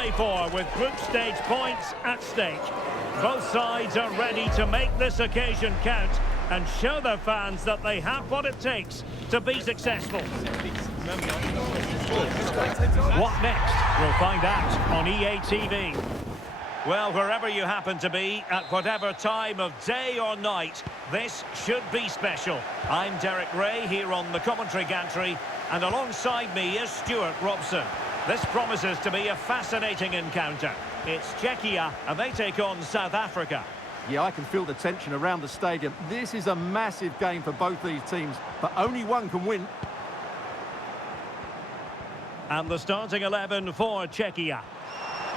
play for with group stage points at stake. Both sides are ready to make this occasion count and show their fans that they have what it takes to be successful. What next? We'll find out on EA TV. Well, wherever you happen to be, at whatever time of day or night, this should be special. I'm Derek Ray here on the commentary gantry, and alongside me is Stuart Robson. This promises to be a fascinating encounter. It's Czechia, and they take on South Africa. Yeah, I can feel the tension around the stadium. This is a massive game for both these teams, but only one can win. And the starting 11 for Czechia.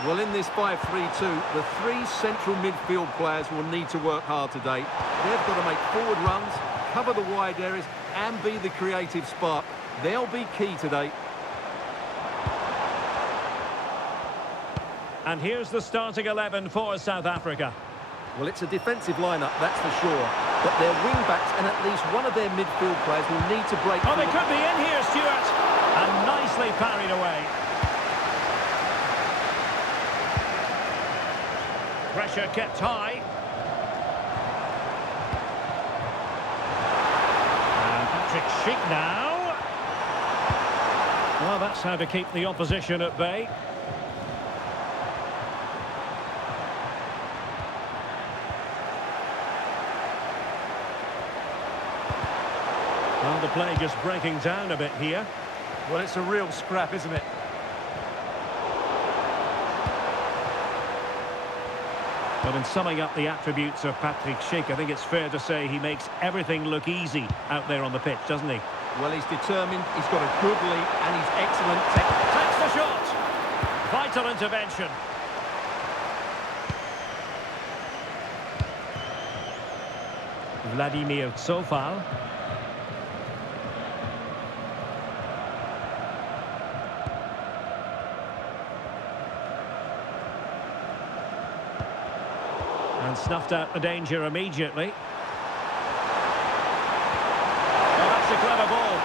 Well, in this 5-3-2, the three central midfield players will need to work hard today. They've got to make forward runs, cover the wide areas, and be the creative spark. They'll be key today. And here's the starting 11 for South Africa. Well, it's a defensive lineup, that's for sure. But their wing-backs and at least one of their midfield players will need to break Oh, through. they could be in here, Stuart. And nicely parried away. Pressure kept high. And Patrick Schick now. Well, that's how to keep the opposition at bay. Well, the play just breaking down a bit here. Well, it's a real scrap, isn't it? But in summing up the attributes of Patrick Schick, I think it's fair to say he makes everything look easy out there on the pitch, doesn't he? Well, he's determined, he's got a good lead, and he's excellent technique. Takes the shot! Vital intervention. Vladimir Zofal. And snuffed out the danger immediately. Oh, that's a clever ball.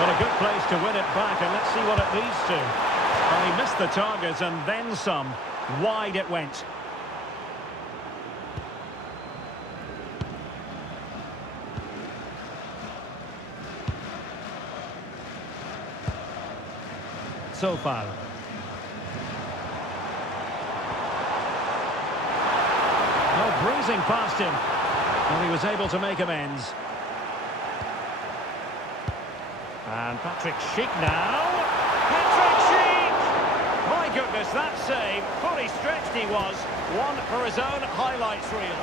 Got a good place to win it back, and let's see what it leads to. Well, he missed the target and then some. Wide it went. Zofal. Breezing past him, and he was able to make amends. And Patrick Schick now. Patrick Schick! My goodness, that save. Fully stretched he was. One for his own highlights reel.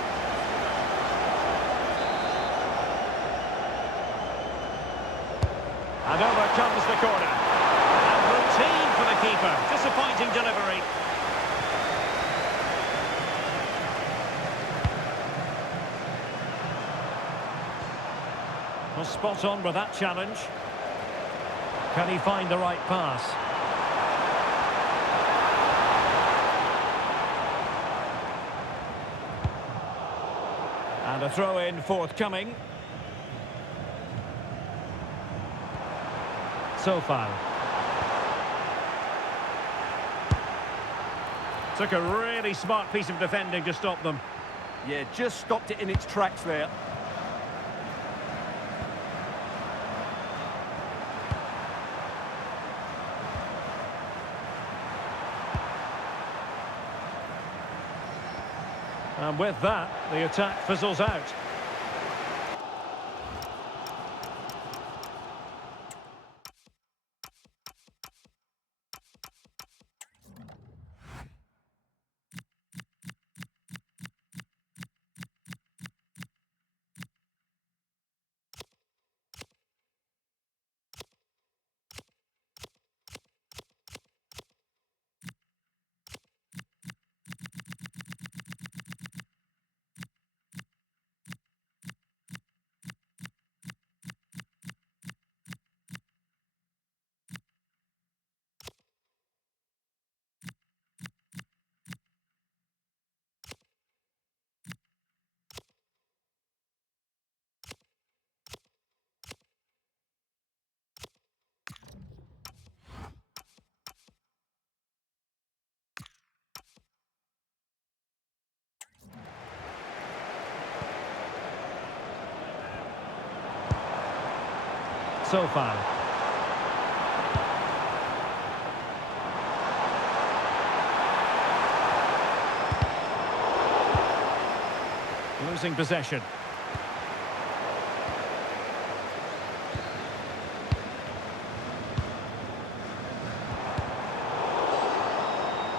And over comes the corner. And routine for the keeper. Disappointing delivery. Well, spot on with that challenge. Can he find the right pass? And a throw-in forthcoming. Zofal. Took a really smart piece of defending to stop them. Yeah, just stopped it in its tracks there. And with that, the attack fizzles out. so far. Losing possession.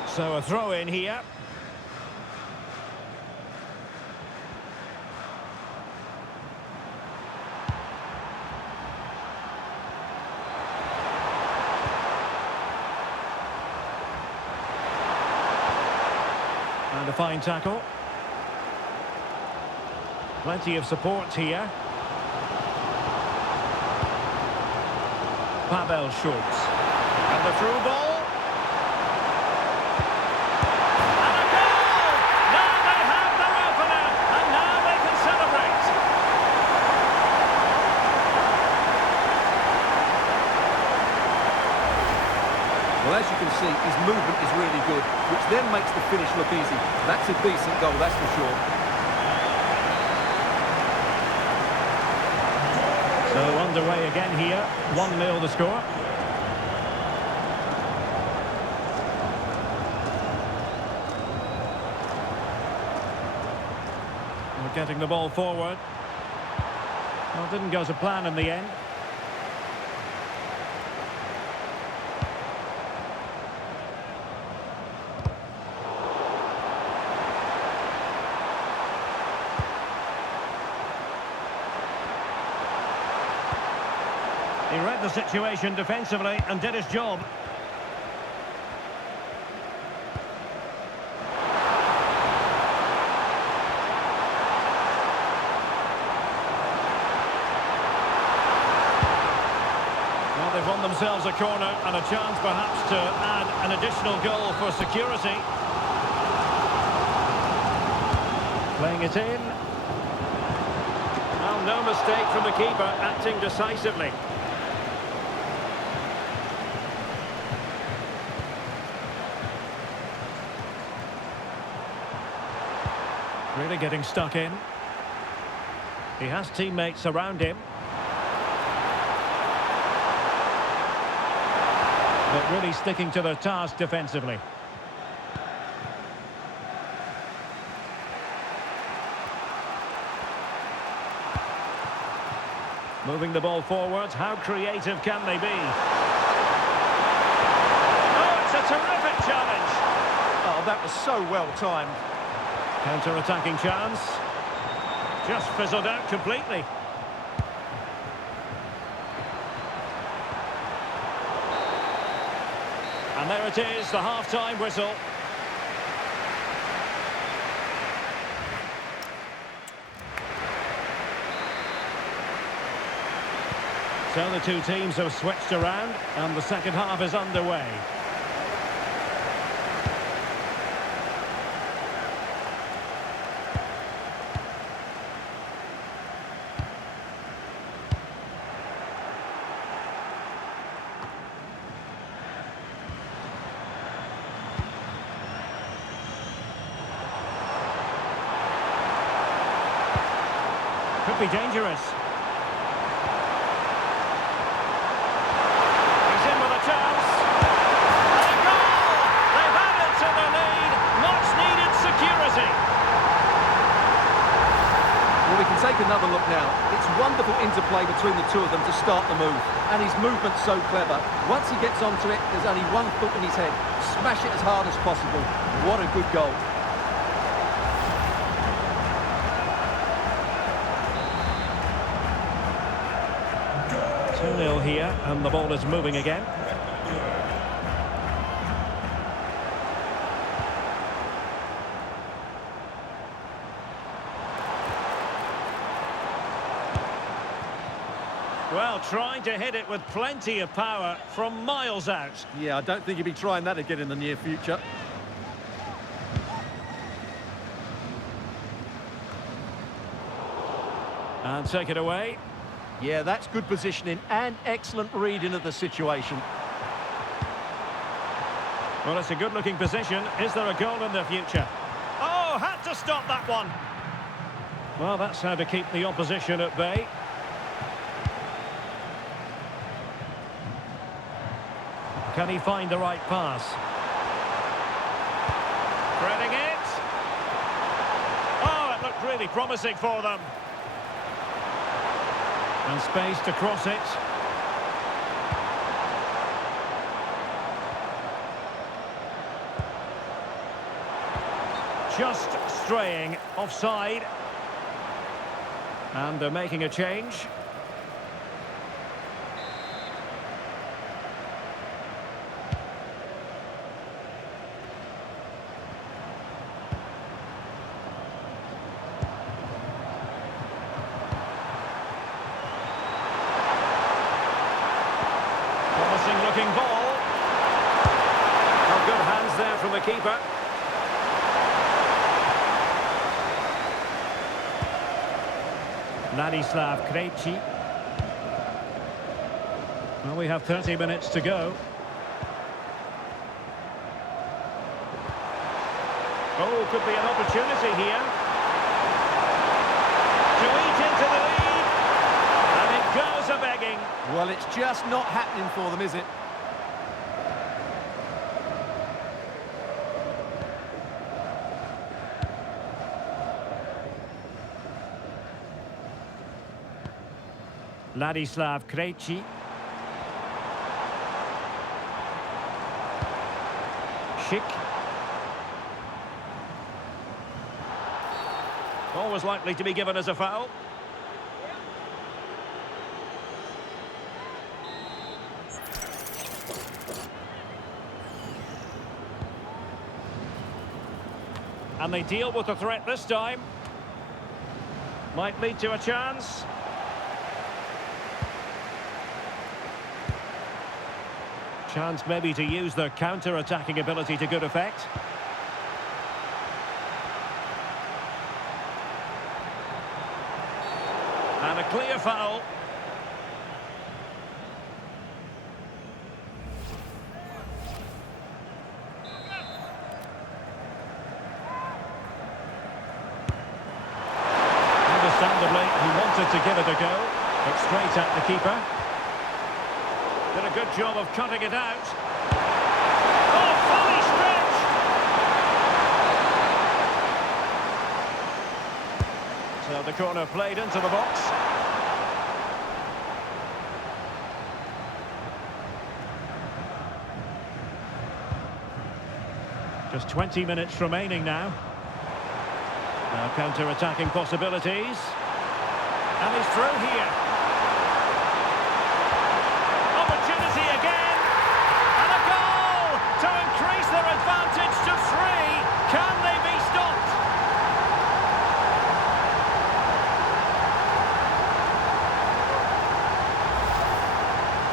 So a throw in here. And a fine tackle. Plenty of support here. Pavel Schultz. And the through ball. And a goal! Now they have their opener. And now they can celebrate. Well, as you can see, his movement is really good, which then makes the finish look easy. That's a decent goal, that's for sure. So underway again here. 1-0 the score. We're getting the ball forward. Well, didn't go to plan in the end. He read the situation defensively and did his job. Well, they've won themselves a corner and a chance perhaps to add an additional goal for security. Playing it in. Well, no mistake from the keeper, acting decisively. Really getting stuck in. He has teammates around him. But really sticking to their task defensively. Moving the ball forward. How creative can they be? Oh, it's a terrific challenge. Oh, that was so well timed. Counter-attacking chance. Just fizzled out completely. And there it is, the half-time whistle. So the two teams have switched around and the second half is underway. Could be dangerous. He's in with a chance. And a goal! They've added to the lead. Much needed security. Well, we can take another look now. It's wonderful interplay between the two of them to start the move. And his movement's so clever. Once he gets onto it, there's only one foot in his head. Smash it as hard as possible. What a good goal. 2-0 here, and the ball is moving again. Well, trying to hit it with plenty of power from miles out. Yeah, I don't think he'll be trying that again in the near future. And take it away. Yeah, that's good positioning and excellent reading of the situation. Well, it's a good-looking position. Is there a goal in the future? Oh, had to stop that one. Well, that's how to keep the opposition at bay. Can he find the right pass? Threading it. Oh, it looked really promising for them. And space to cross it. Just straying offside. And they're making a change. Promising looking ball. Oh, good hands there from the keeper. Ladislav Krejci. Well, we have 30 minutes to go. Oh, could be an opportunity here. To eat into the lead. And it goes a-begging. Well, it's just not happening for them, is it? Ladislav Krejci. Schick. Always likely to be given as a foul. And they deal with the threat this time. Might lead to a chance. Chance maybe to use their counter-attacking ability to good effect. And a clear foul. Understandably, he wanted to give it a go, but straight at the keeper. Did a good job of cutting it out. Oh, fully stretched! So the corner played into the box. Just 20 minutes remaining now. Now counter-attacking possibilities. And he's through here. Their advantage to 3. Can they be stopped?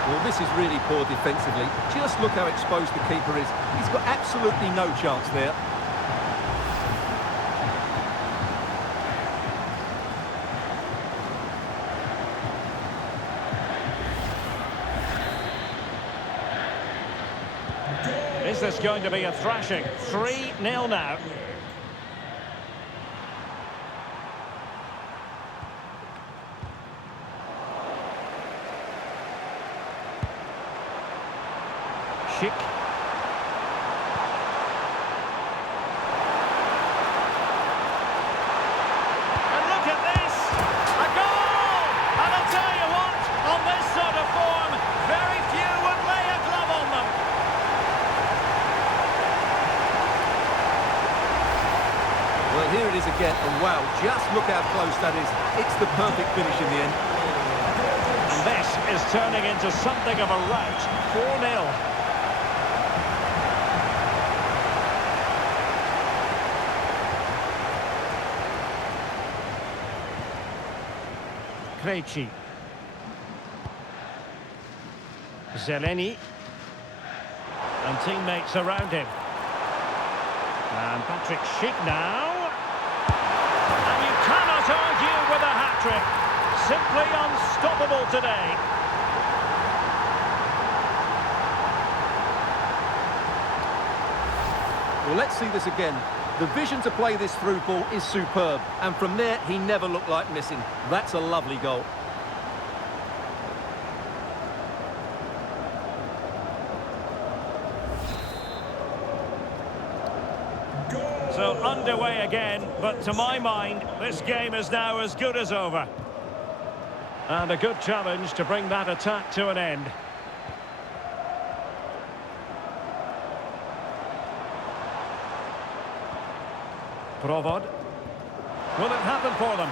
Well, this is really poor defensively. Just look how exposed the keeper is. He's got absolutely no chance there. Is this going to be a thrashing? 3-0 now. Schick. And look at this! A goal! And I'll tell you what, on this sort of form, very few would lay a glove on them. Well, here it is again, and wow, just look how close that is. It's the perfect finish in the end. And this is turning into something of a rout. 4-0. Krejci. Zeleny. And teammates around him. And Patrick Schick now. And you cannot argue with a hat-trick. Simply unstoppable today. Well, let's see this again. The vision to play this through ball is superb, and from there he never looked like missing. That's a lovely goal. So underway again, but to my mind, this game is now as good as over. And a good challenge to bring that attack to an end. Provod. Will it happen for them?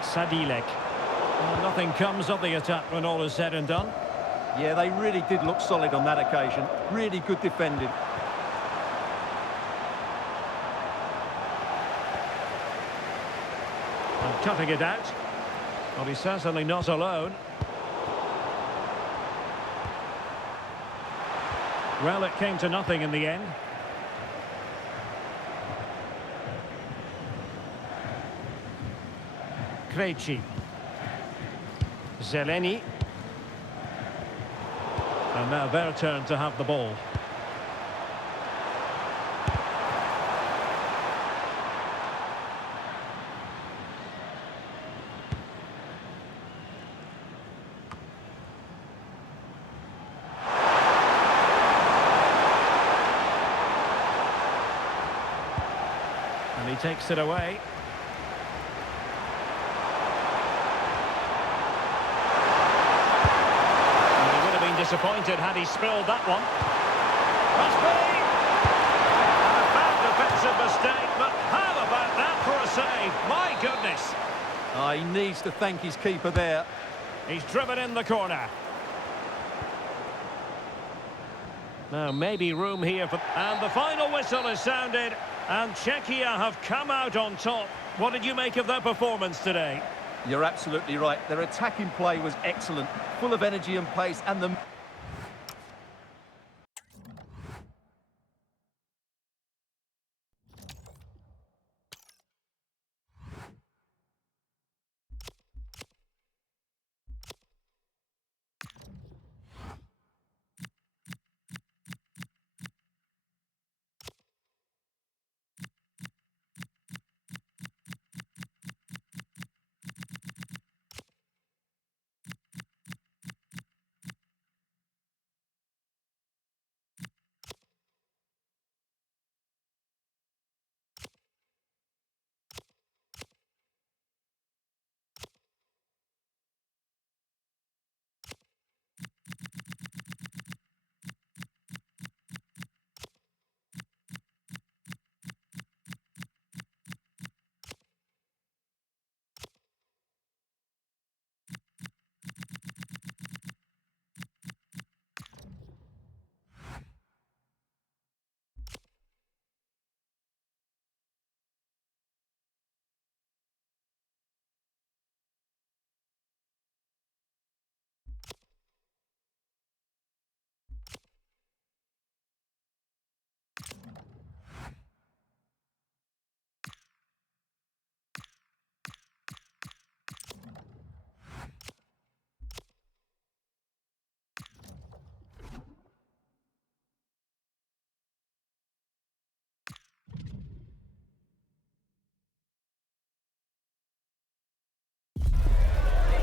Sadilek. Well, nothing comes of the attack when all is said and done. Yeah, they really did look solid on that occasion. Really good defending. And cutting it out. Well, he's certainly not alone. Well, it came to nothing in the end. Krejci. Zeleny. And now their turn to have the ball. And he takes it away. Disappointed had he spilled that one. Must be! A bad defensive mistake, but how about that for a save? My goodness! He needs to thank his keeper there. He's driven in the corner. Now maybe room here for... And the final whistle is sounded, and Czechia have come out on top. What did you make of their performance today? You're absolutely right. Their attacking play was excellent, full of energy and pace, and the...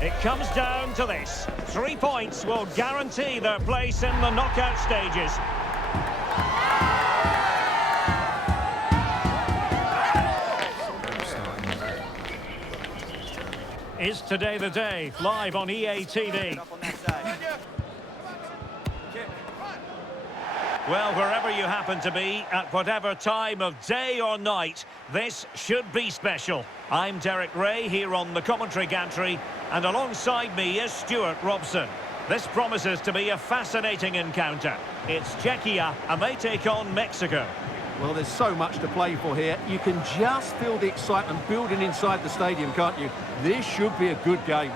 It comes down to this. 3 points will guarantee their place in the knockout stages. Is today the day? Live on EA TV. Well, wherever you happen to be, at whatever time of day or night, this should be special. I'm Derek Ray here on the commentary gantry, and alongside me is Stuart Robson. This promises to be a fascinating encounter. It's Czechia, and they take on Mexico. Well, there's so much to play for here. You can just feel the excitement building inside the stadium, can't you? This should be a good game.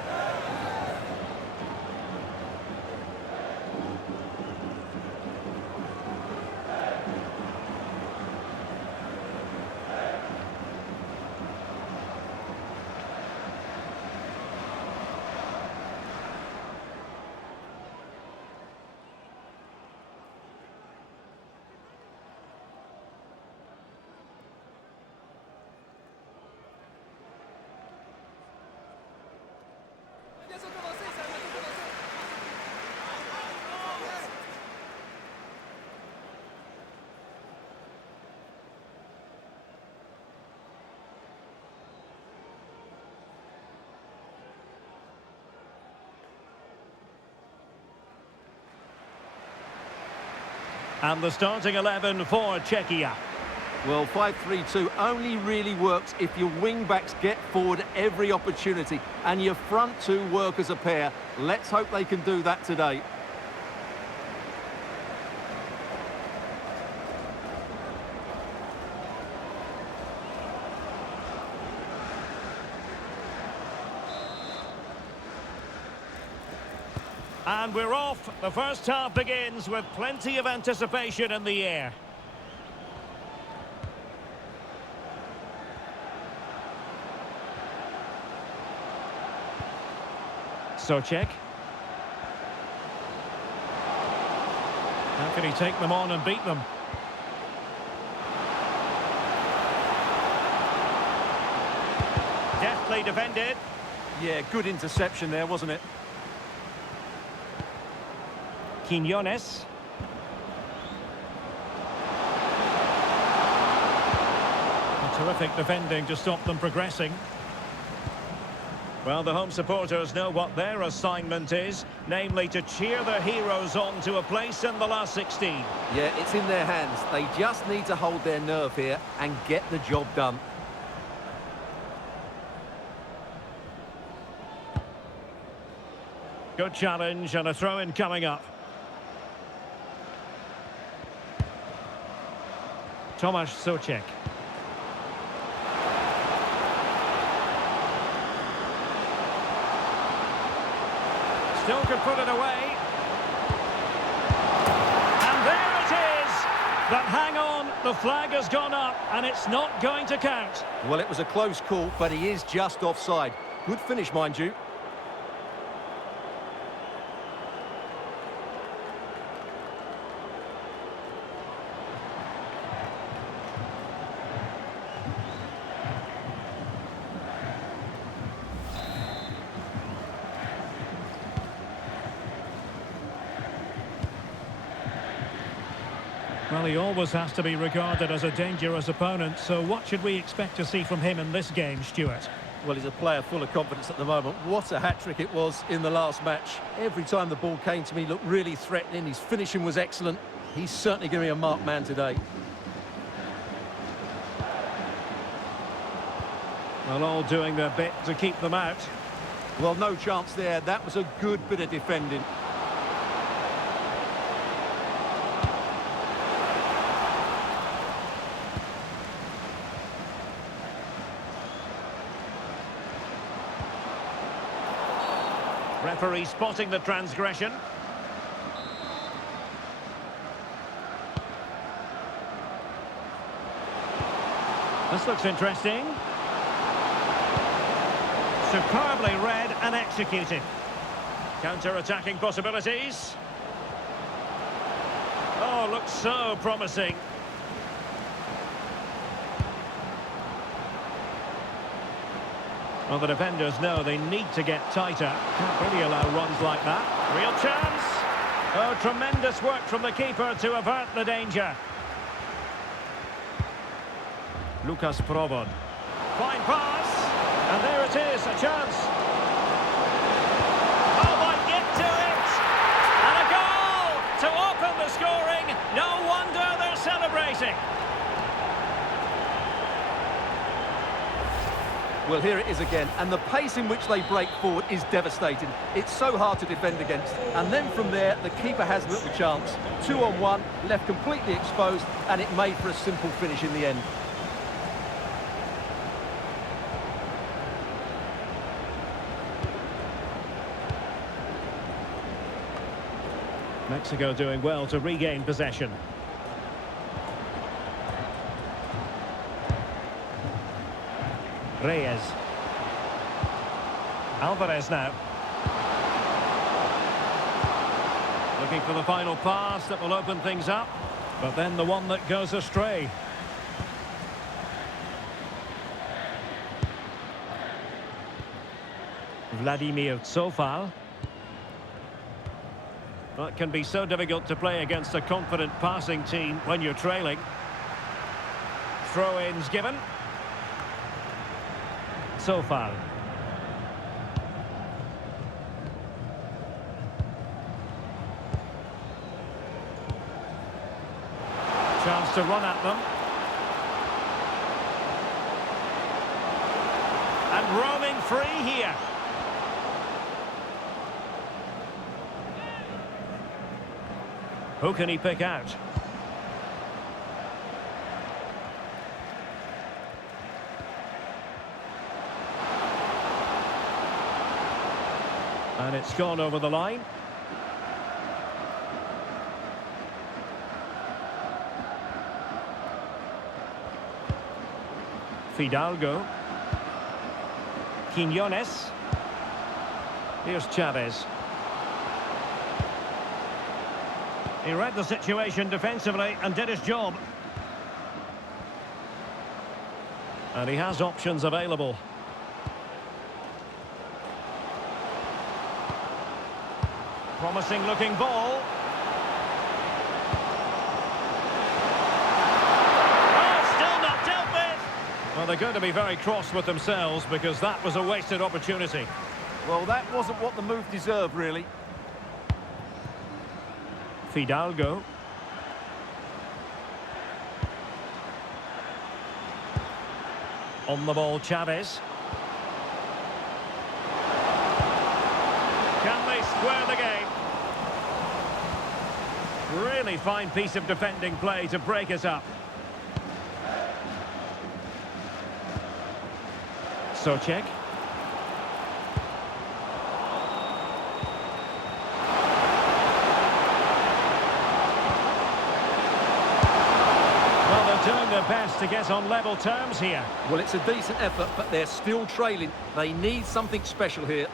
And the starting 11 for Czechia. Well, 5-3-2 only really works if your wing-backs get forward every opportunity and your front two work as a pair. Let's hope they can do that today. And we're off. The first half begins with plenty of anticipation in the air. Socek. How can he take them on and beat them? Deftly defended. Yeah, good interception there, wasn't it? Quinones. A terrific defending to stop them progressing. Well, the home supporters know what their assignment is, namely to cheer their heroes on to a place in the last 16. Yeah, it's in their hands. They just need to hold their nerve here and get the job done. Good challenge and a throw-in coming up. Tomasz Socek. Still could put it away. And there it is! But hang on, the flag has gone up and it's not going to count. Well, it was a close call, but he is just offside. Good finish, mind you. Well, he always has to be regarded as a dangerous opponent, so what should we expect to see from him in this game, Stuart? Well, he's a player full of confidence at the moment. What a hat-trick it was in the last match. Every time the ball came to me, he looked really threatening. His finishing was excellent. He's certainly going to be a marked man today. Well, all doing their bit to keep them out. Well, no chance there. That was a good bit of defending. Referee spotting the transgression. This looks interesting. Superbly read and executed. Counter-attacking possibilities. Oh, looks so promising. Well, the defenders know they need to get tighter. Can't really allow runs like that. Real chance. Oh, tremendous work from the keeper to avert the danger. Lucas Provod. Fine pass. And there it is, a chance. Oh, might get to it. And a goal to open the scoring. No wonder they're celebrating. Well, here it is again, and the pace in which they break forward is devastating. It's so hard to defend against. And then from there, the keeper has little chance. 2-on-1, left completely exposed, and it made for a simple finish in the end. Mexico doing well to regain possession. Reyes. Alvarez now. Looking for the final pass that will open things up, but then the one that goes astray. Vladimir Tsofal. Well, it can be so difficult to play against a confident passing team when you're trailing. Throw-ins given. Tsofal. Chance to run at them. And roaming free here. Who can he pick out? And it's gone over the line. Fidalgo. Quiñones. Here's Chavez. He read the situation defensively and did his job. And he has options available. Promising looking ball. Oh, still not dealt with. Well, they're going to be very cross with themselves because that was a wasted opportunity. Well, that wasn't what the move deserved, really. Fidalgo. On the ball, Chavez. Can they square the game? Really fine piece of defending play to break us up. Socek. Well, they're doing their best to get on level terms here. Well, it's a decent effort, but they're still trailing. They need something special here.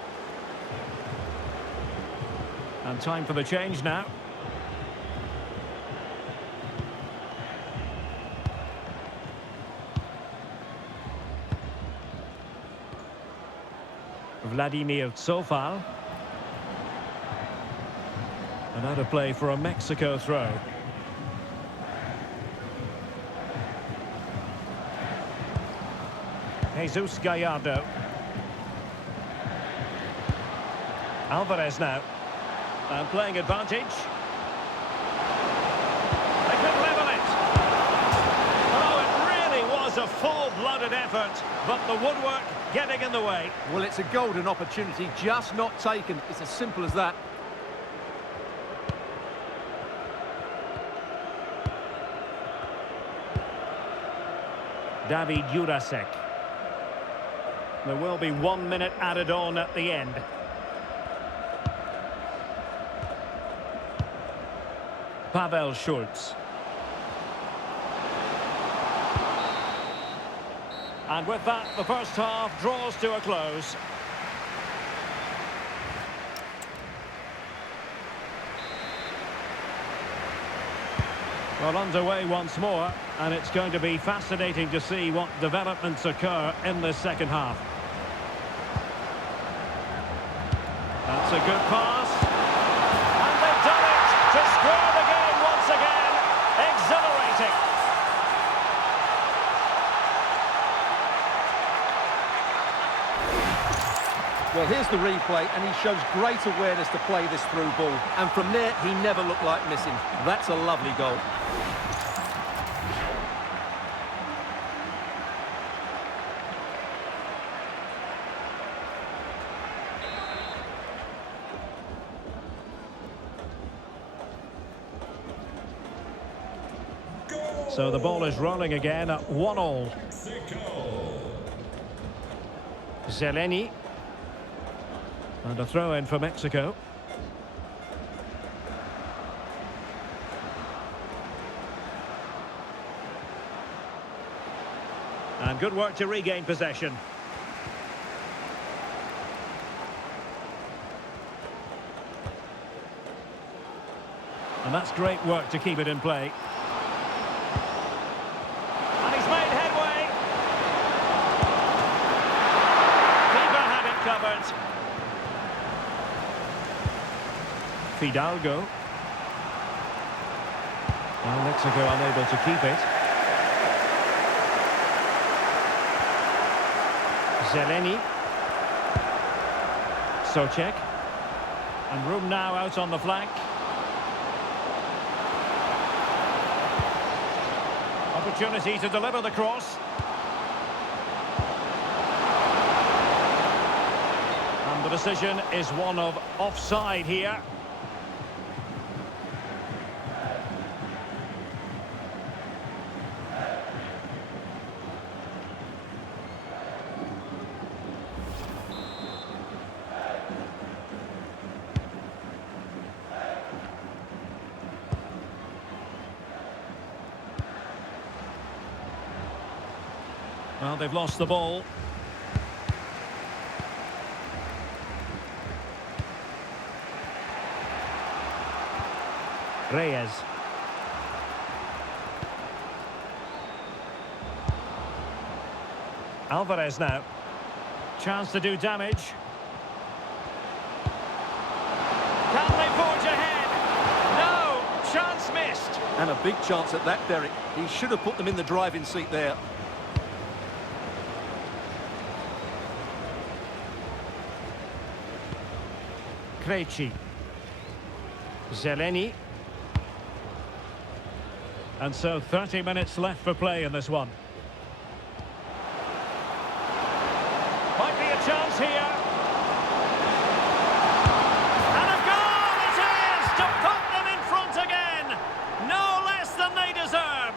And time for the change now. Vladimir Tsofal. And out of play for a Mexico throw. Jesus Gallardo. Alvarez now. And playing advantage. They could level it. Oh, it really was a full-blooded effort, but the woodwork getting in the way. Well, it's a golden opportunity, just not taken. It's as simple as that. David Jurasek. There will be 1 minute added on at the end. Pavel Schultz. And with that, the first half draws to a close. Well, underway once more, and it's going to be fascinating to see what developments occur in this second half. That's a good pass. And they've done it to square the game once again. Exhilarating. Well, here's the replay, and he shows great awareness to play this through ball. And from there, he never looked like missing. That's a lovely goal. So the ball is rolling again at 1-1. Zeleny. And a throw in for Mexico. And good work to regain possession. And that's great work to keep it in play. And he's made headway. Keeper had it covered. Fidalgo. Well, Mexico unable to keep it. Zeleny. Socek. And room now out on the flank. Opportunity to deliver the cross. And the decision is one of offside here. Well, they've lost the ball. Reyes. Alvarez now. Chance to do damage. Can they forge ahead? No! Chance missed. And a big chance at that, Derek. He should have put them in the driving seat there. Krejci. Zeleny. And so 30 minutes left for play in this one. Might be a chance here. And a goal it is to put them in front again. No less than they deserve.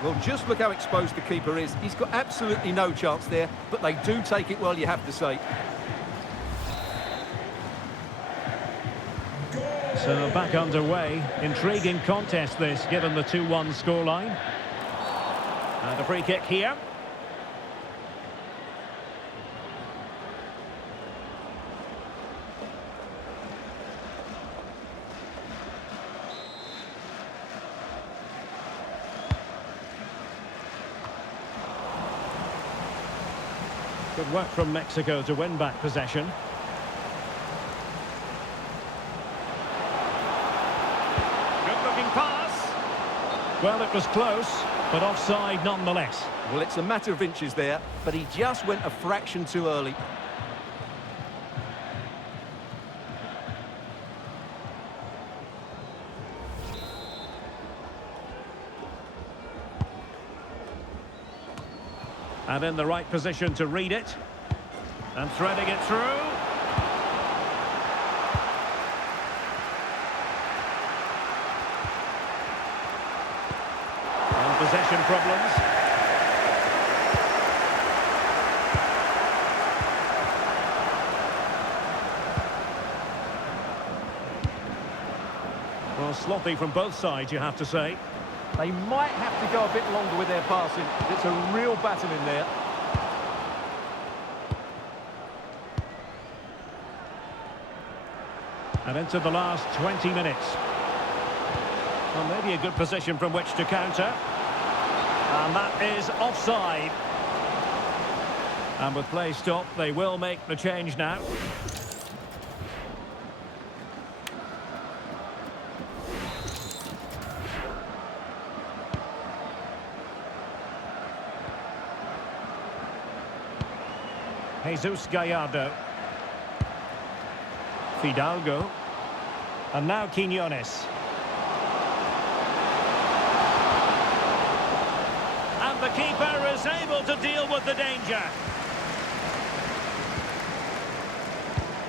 Well, just look how exposed the keeper is. He's got absolutely no chance there, but they do take it well, you have to say. So back underway. Intriguing contest this, given the 2-1 scoreline. And a free kick here. Good work from Mexico to win back possession. Good-looking pass. Well, it was close, but offside nonetheless. Well, it's a matter of inches there, but he just went a fraction too early. And in the right position to read it. And threading it through. And possession problems. Well, sloppy from both sides, you have to say. They might have to go a bit longer with their passing. It's a real battle in there. And into the last 20 minutes. Well, maybe a good position from which to counter. And that is offside. And with play stopped, they will make the change now. Jesus Gallardo. Fidalgo. And now Quiñones. And the keeper is able to deal with the danger.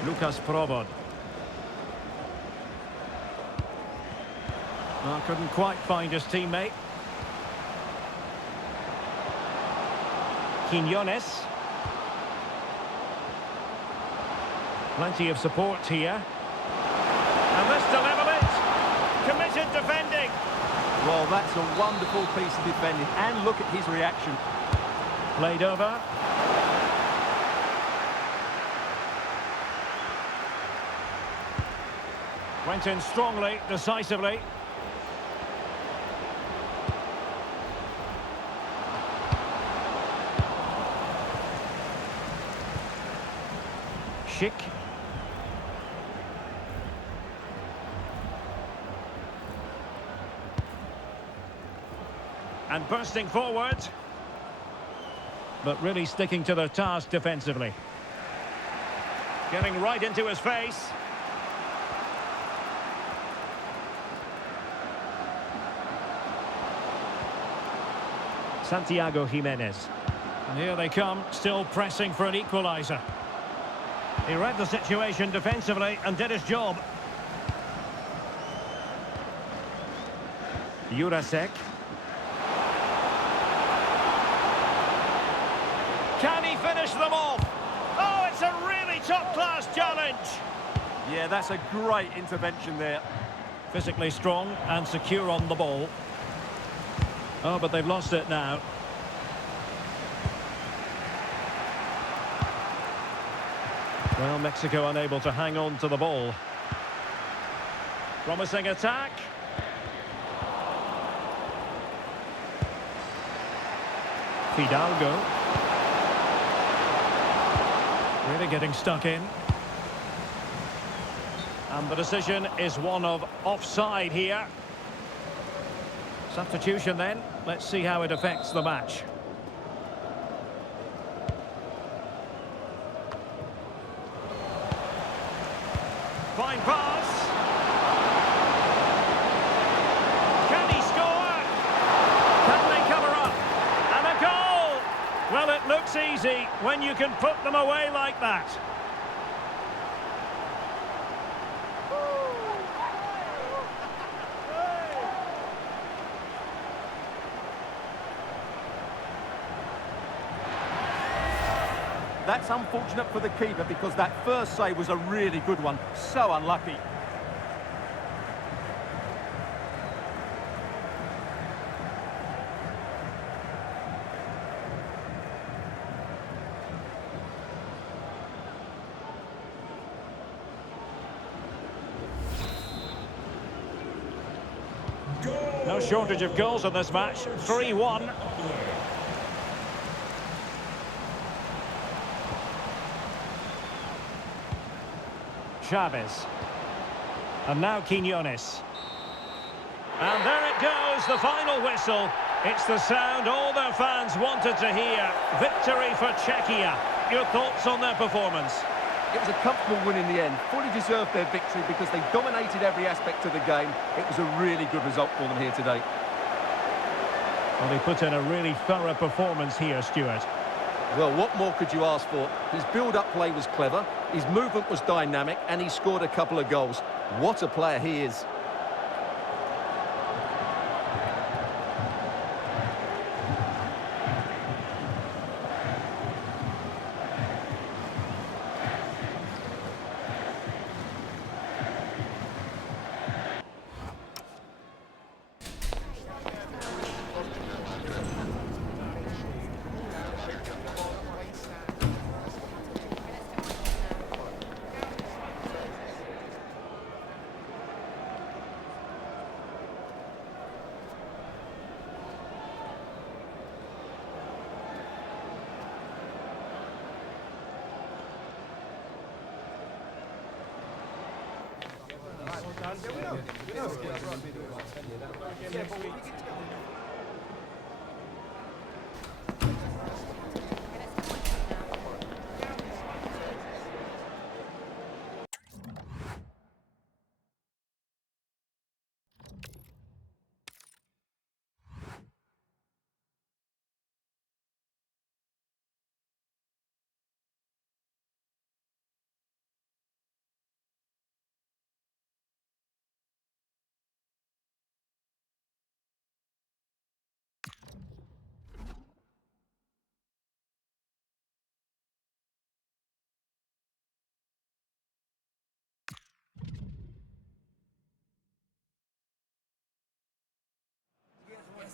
Lucas Provod. Well, couldn't quite find his teammate. Quiñones. Plenty of support here. And this to level it. Committed defending. Well, that's a wonderful piece of defending. And look at his reaction. Played over. Went in strongly, decisively. Schick. And bursting forward. but really sticking to their task defensively. Getting right into his face. Santiago Jimenez. And here they come, still pressing for an equaliser. He read the situation defensively and did his job. Jurasek. Can he finish them off? Oh, it's a really top-class challenge. Yeah, that's a great intervention there. Physically strong and secure on the ball. Oh, but they've lost it now. Well, Mexico unable to hang on to the ball. Promising attack. Fidalgo. Really getting stuck in. And the decision is one of offside here. Substitution then. Let's see how it affects the match. Fine pass. Can he score? Can they cover up? And a goal! Well, it looks easy when you can put them away like that. That's unfortunate for the keeper because that first save was a really good one. So unlucky. No shortage of goals in this match. 3-1. Chavez. And now Quiñones. And there it goes, the final whistle. It's the sound all their fans wanted to hear. Victory for Czechia. Your thoughts on their performance? It was a comfortable win in the end. Fully deserved their victory because they dominated every aspect of the game. It was a really good result for them here today. Well, they put in a really thorough performance here, Stuart. Well, what more could you ask for? His build-up play was clever, his movement was dynamic, and he scored a couple of goals. What a player he is.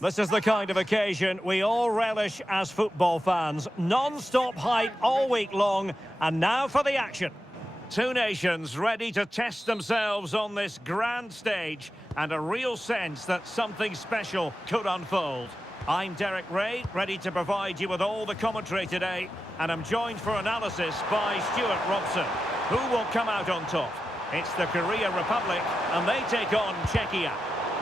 This is the kind of occasion we all relish as football fans. Non-stop hype all week long, and now for the action. Two nations ready to test themselves on this grand stage, and a real sense that something special could unfold. I'm Derek Ray, ready to provide you with all the commentary today, and I'm joined for analysis by Stuart Robson. Who will come out on top? It's the Korea Republic, and they take on Czechia.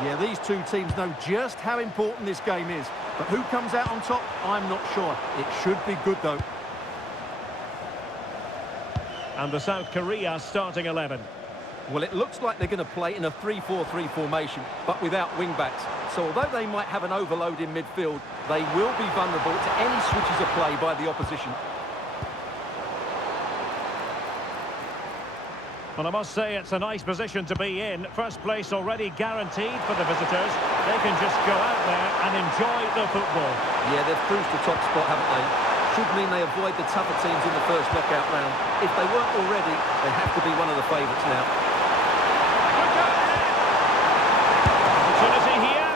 Yeah, these two teams know just how important this game is. But who comes out on top? I'm not sure. It should be good, though. And the South Korea starting 11. Well, it looks like they're going to play in a 3-4-3 formation, but without wing-backs. So although they might have an overload in midfield, they will be vulnerable to any switches of play by the opposition. Well, I must say it's a nice position to be in. First place already guaranteed for the visitors. They can just go out there and enjoy the football. Yeah, they've cruised the top spot, haven't they? Should mean they avoid the tougher teams in the first knockout round. If they weren't already, they have to be one of the favourites now. Opportunity here.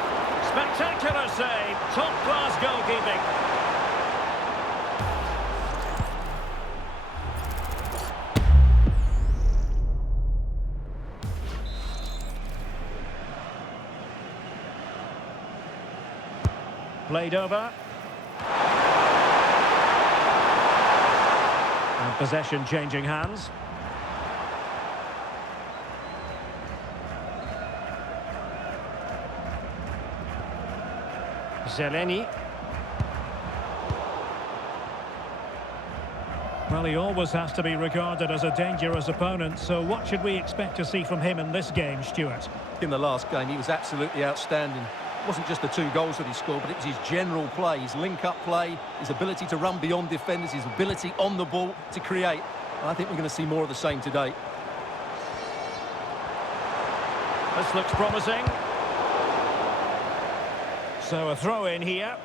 Spectacular save. Top-class goalkeeping. Played over. And possession changing hands. Zeleny. Well, he always has to be regarded as a dangerous opponent, so what should we expect to see from him in this game, Stuart? In the last game, he was absolutely outstanding. It wasn't just the 2 goals that he scored, but it was his general play, his link-up play, his ability to run beyond defenders, his ability on the ball to create. And I think we're going to see more of the same today. This looks promising. So a throw in here.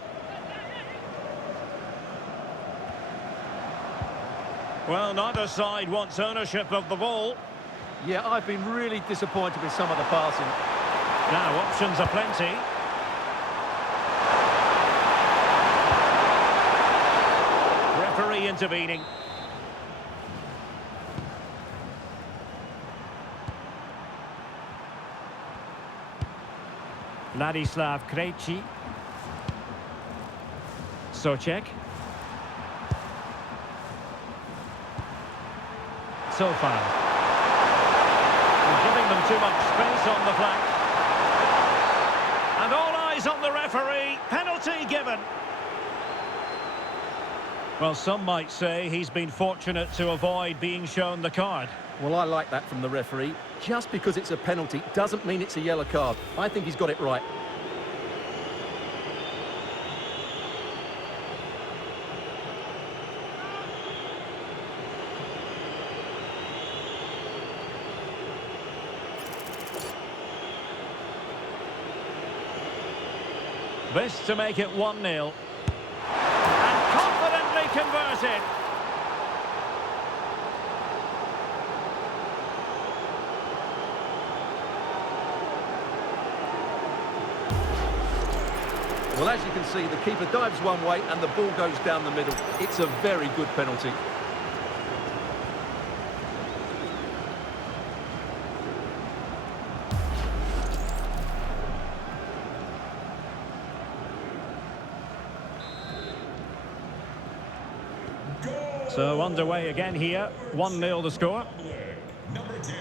Well, neither side wants ownership of the ball. Yeah, I've been really disappointed with some of the passing. Now, options are plenty. Referee intervening. Ladislav Krejci. Socek. So far. We're giving them too much space on the flank. And all eyes on the referee. Penalty given. Well, some might say he's been fortunate to avoid being shown the card. Well, I like that from the referee. Just because it's a penalty doesn't mean it's a yellow card. I think he's got it right. This to make it 1-0. And confidently converted. Well, as you can see, the keeper dives one way and the ball goes down the middle. It's a very good penalty. So underway again here. 1-0 the score. Number 10.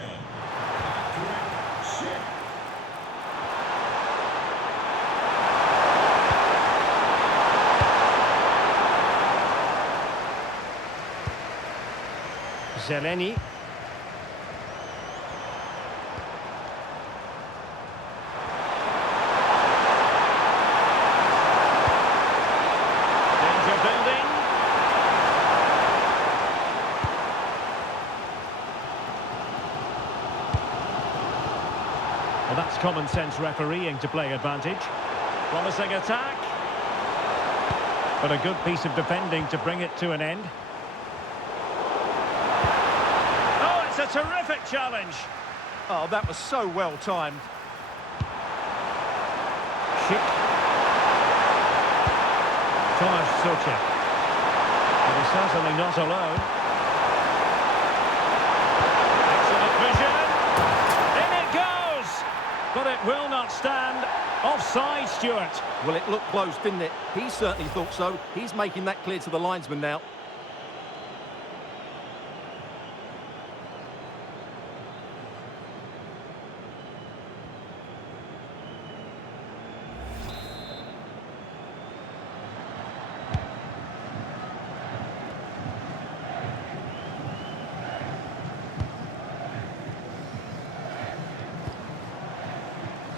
Zeleny. Danger building. Well, that's common sense refereeing to play advantage. Promising attack. But a good piece of defending to bring it to an end. It's a terrific challenge. Oh, that was so well timed. Schick. Thomas Socek. But he's certainly not alone. Excellent vision. In it goes. But it will not stand. Offside, Stuart. Well, it looked close, didn't it? He certainly thought so. He's making that clear to the linesman now.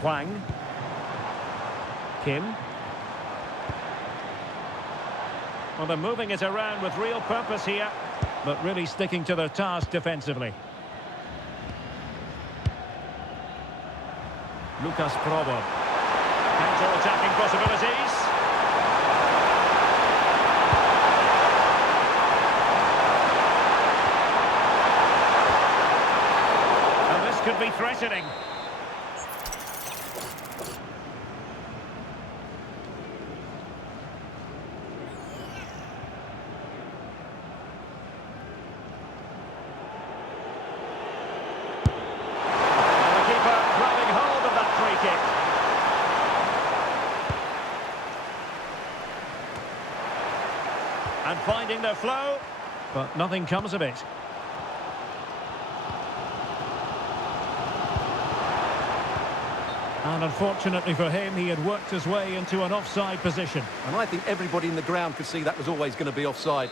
Hwang. Kim. Well, they're moving it around with real purpose here, but really sticking to their task defensively. Lucas Probo. Counter-attacking possibilities. And this could be threatening. And finding their flow, but nothing comes of it. And unfortunately for him, he had worked his way into an offside position. And I think everybody in the ground could see that was always going to be offside.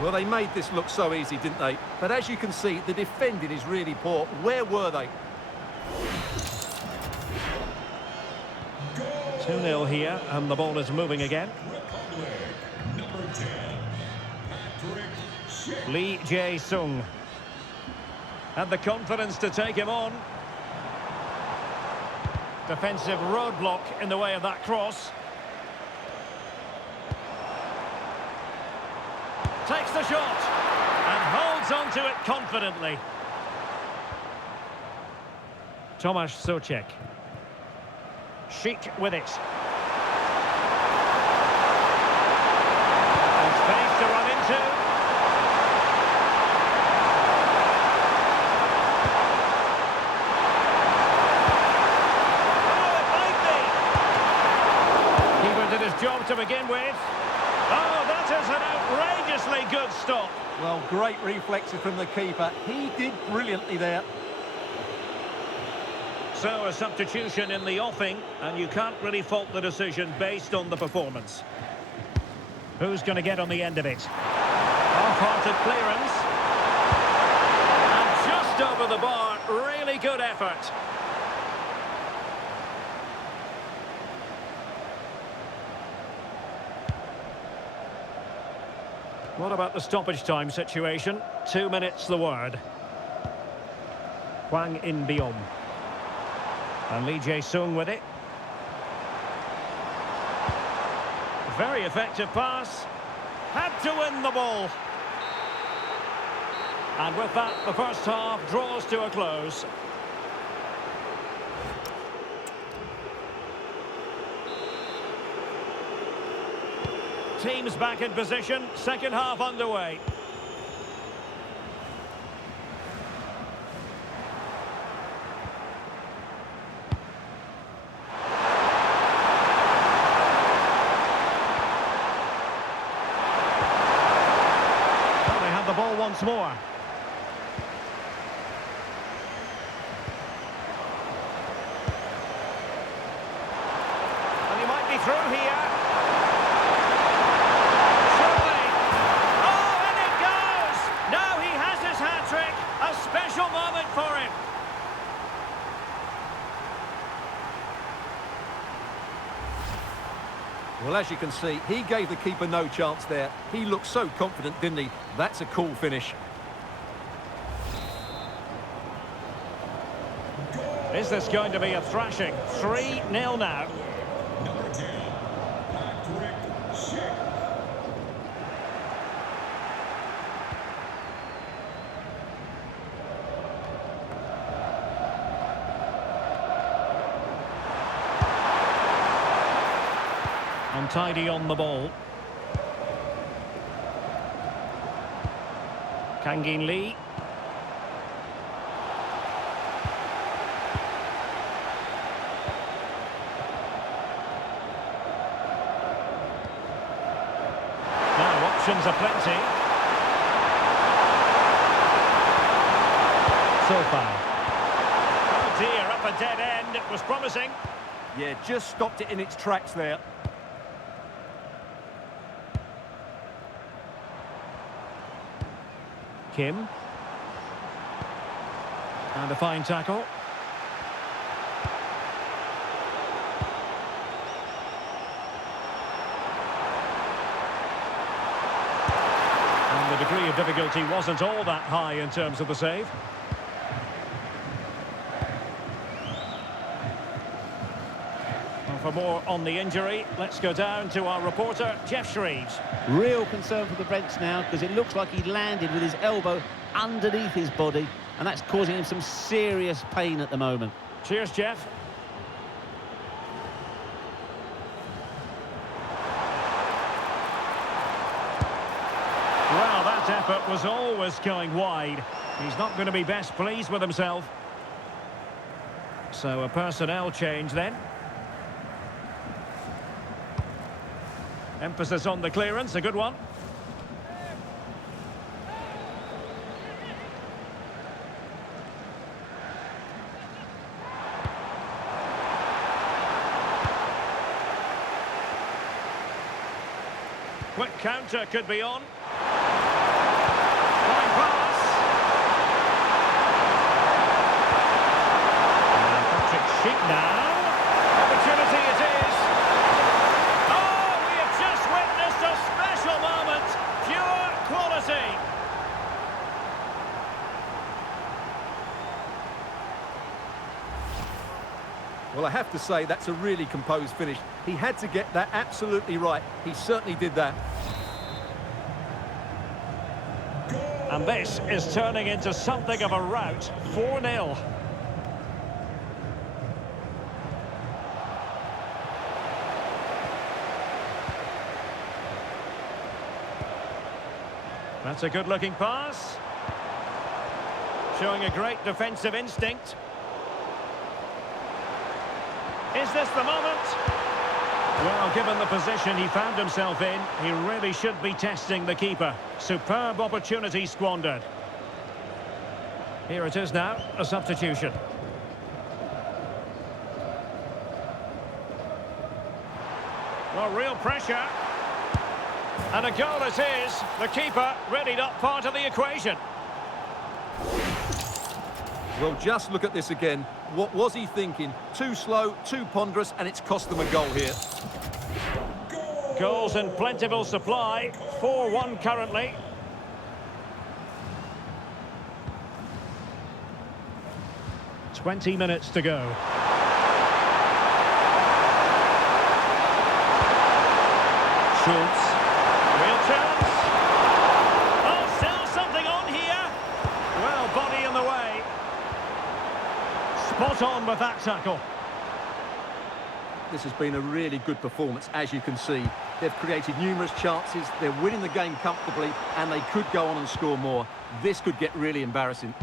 Well, they made this look so easy, didn't they? But as you can see, the defending is really poor. Where were they? 2-0 here, and the ball is moving again. Lee Jae-sung had the confidence to take him on. Defensive roadblock in the way of that cross. Takes the shot and holds on to it confidently. Tomasz Souček. Chic with it. And space to run into. Oh, it might be. Keeper did his job to begin with. Oh, that is an outrageously good stop. Well, great reflexes from the keeper. He did brilliantly there. So, a substitution in the offing, and you can't really fault the decision based on the performance. Who's going to get on the end of it? Half-hearted clearance. And just over the bar, really good effort. What about the stoppage time situation? 2 minutes the word. Hwang In-beom. And Lee Jae-sung with it. Very effective pass. Had to win the ball. And with that, the first half draws to a close. Teams back in position, second half underway. Well, they have the ball once more. And he might be through here. Well, as you can see, he gave the keeper no chance there. He looked so confident, didn't he? That's a cool finish. Is this going to be a thrashing? 3-0 now. Number 10, Patrick Schick. Untidy on the ball. Kangin Lee. options aplenty. So far. Oh dear, up a dead end. It was promising. Yeah, just stopped it in its tracks there. Kim. And a fine tackle. And the degree of difficulty wasn't all that high in terms of the save. Well, for more on the injury, let's go down to our reporter, Jeff Shreves. Real concern for the Brents now, because it looks like he landed with his elbow underneath his body, and that's causing him some serious pain at the moment. Cheers, Jeff. Well, that effort was always going wide. He's not going to be best pleased with himself. So a personnel change then. Emphasis on the clearance, a good one. Quick counter could be on. Fine pass. Patrick Schick now. Opportunity it is. Oh, we have just witnessed a special moment. Pure quality. Well, I have to say, that's a really composed finish. He had to get that absolutely right. He certainly did that. And this is turning into something of a rout. 4-0. That's a good-looking pass. Showing a great defensive instinct. Is this the moment? Well, given the position he found himself in, he really should be testing the keeper. Superb opportunity squandered. Here it is now, a substitution. Well, real pressure. And a goal it is. The keeper really not part of the equation. Well, just look at this again. What was he thinking? Too slow, too ponderous, and it's cost them a goal here. Goals in plentiful supply. 4-1 currently. "20 minutes to go. Schultz. Real chance. Oh, still something on here. Well, body in the way. Spot on with that tackle. This has been a really good performance, as you can see. They've created numerous chances, they're winning the game comfortably, and they could go on and score more. This could get really embarrassing.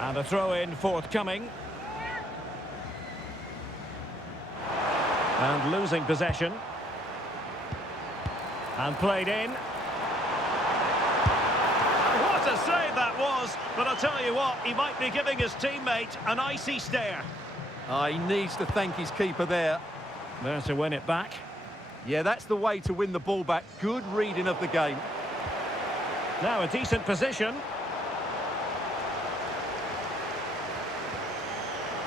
And a throw-in forthcoming. And losing possession. And played in. What a save that was! But I'll tell you what, he might be giving his teammate an icy stare. He needs to thank his keeper there. There to win it back. Yeah, that's the way to win the ball back. Good reading of the game. Now a decent position.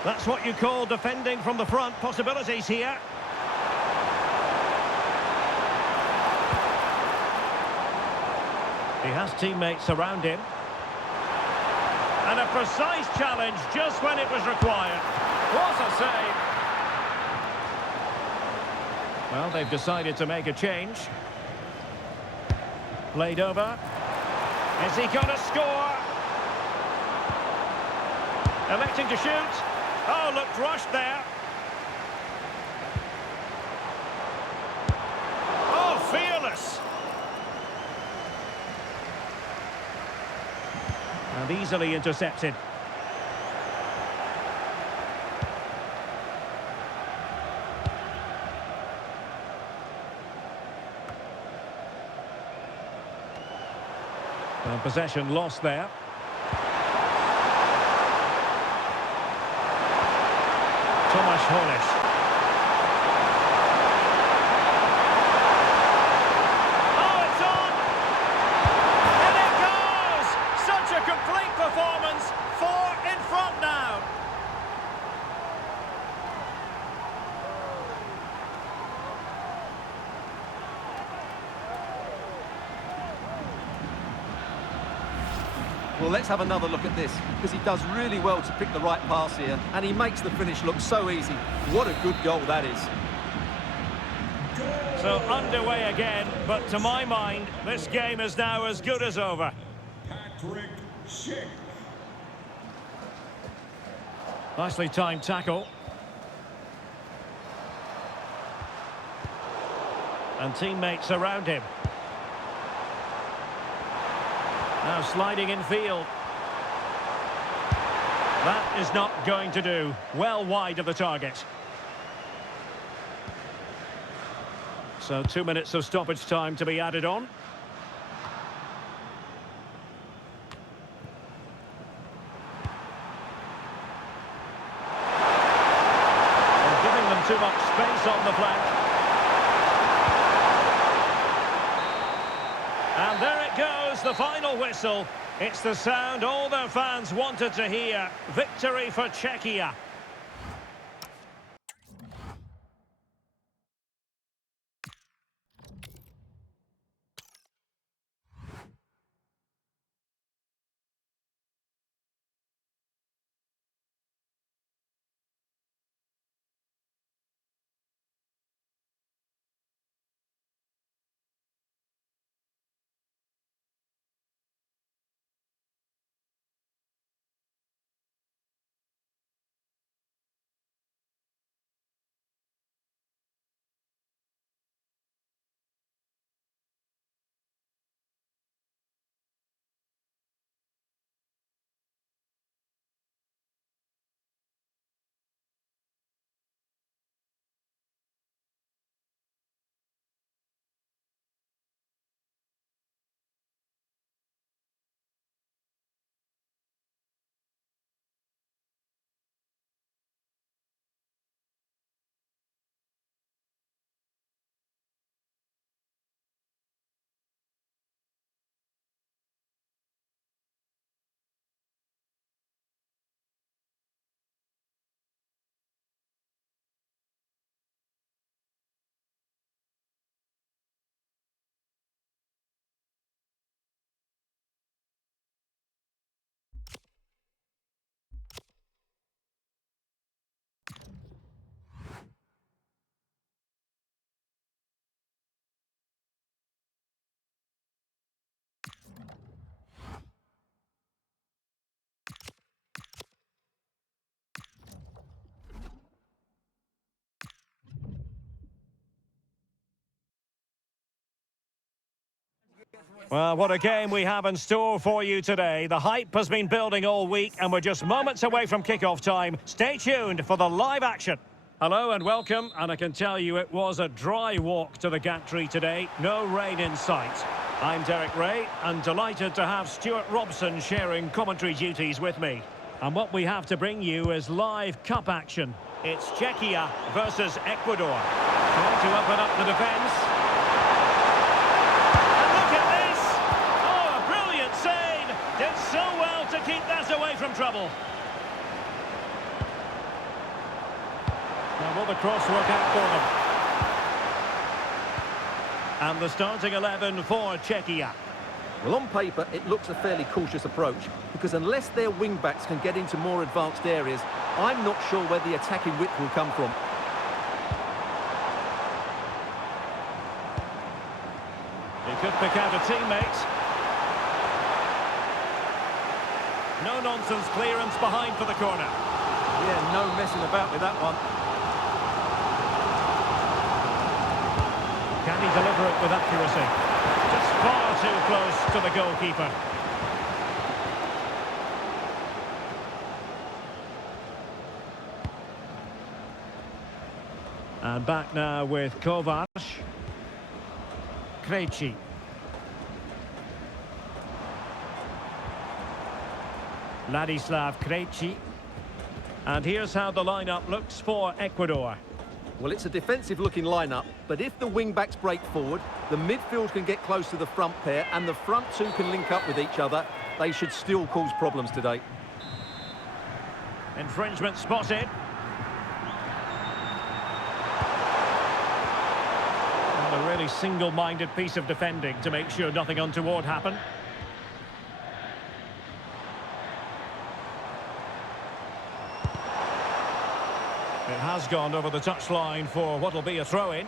That's what you call defending from the front. Possibilities here. He has teammates around him. And a precise challenge just when it was required. What a save! Well, they've decided to make a change. Played over. Is he going to score? Electing to shoot. Oh, looked rushed there. Oh, fearless. And easily intercepted. And possession lost there. Thomas Holish. Oh, it's on! And it goes! Such a complete performance. 4 in front now. Well, let's have another look at this, because he does really well to pick the right pass here, and he makes the finish look so easy. What a good goal that is. So underway again, but to my mind, this game is now as good as over. Patrick Schick. Nicely timed tackle. And teammates around him. Now sliding in field. That is not going to do. Well wide of the target. So 2 minutes of stoppage time to be added on. And giving them too much space on the flank. And there it goes, the final whistle. It's the sound all their fans wanted to hear. Victory for Czechia. Well, what a game we have in store for you today. The hype has been building all week and we're just moments away from kickoff time. Stay tuned for the live action. Hello and welcome, and I can tell you it was a dry walk to the gantry today. No rain in sight. I'm Derek Ray and delighted to have Stuart Robson sharing commentary duties with me. And what we have to bring you is live cup action. It's Czechia versus Ecuador. Trying to open up the defence. Did so well to keep that away from trouble. Now will the cross work out for them? And the starting 11 for Czechia. Well, on paper, it looks a fairly cautious approach, because unless their wing-backs can get into more advanced areas, I'm not sure where the attacking width will come from. He could pick out a teammate. No-nonsense clearance behind for the corner. Yeah, no messing about with that one. Can he deliver it with accuracy? Just far too close to the goalkeeper. And back now with Kovac. Krejci. Ladislav Krejci. And here's how the lineup looks for Ecuador. Well, it's a defensive-looking lineup, but if the wing-backs break forward, the midfield can get close to the front pair, and the front two can link up with each other, they should still cause problems today. Infringement spotted. And a really single-minded piece of defending to make sure nothing untoward happened. It has gone over the touchline for what will be a throw-in.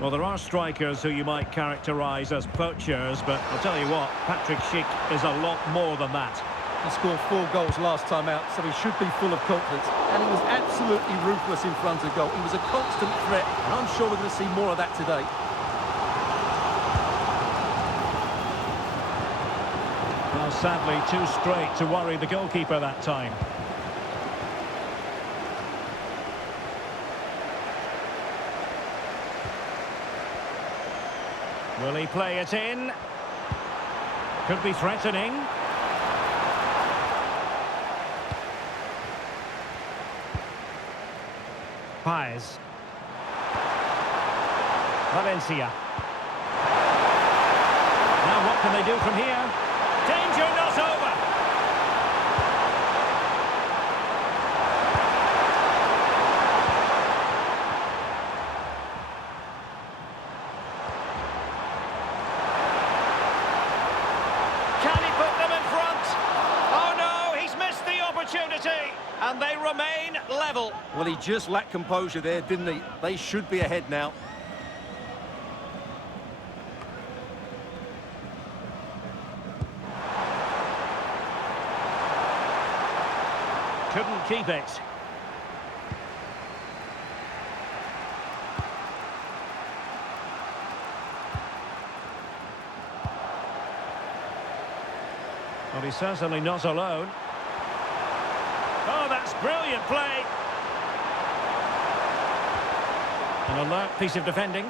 Well, there are strikers who you might characterise as poachers, but I'll tell you what, Patrick Schick is a lot more than that. He scored 4 goals last time out, so he should be full of confidence. And he was absolutely ruthless in front of goal. He was a constant threat, and I'm sure we're going to see more of that today. Well, sadly, too straight to worry the goalkeeper that time. Will he play it in? Could be threatening. Paez. Valencia. Now what can they do from here? Danger not over. And they remain level. Well, he just lacked composure there, didn't he? They should be ahead now. Couldn't keep it. Well, he's certainly not alone. Oh, that's brilliant play. An alert piece of defending.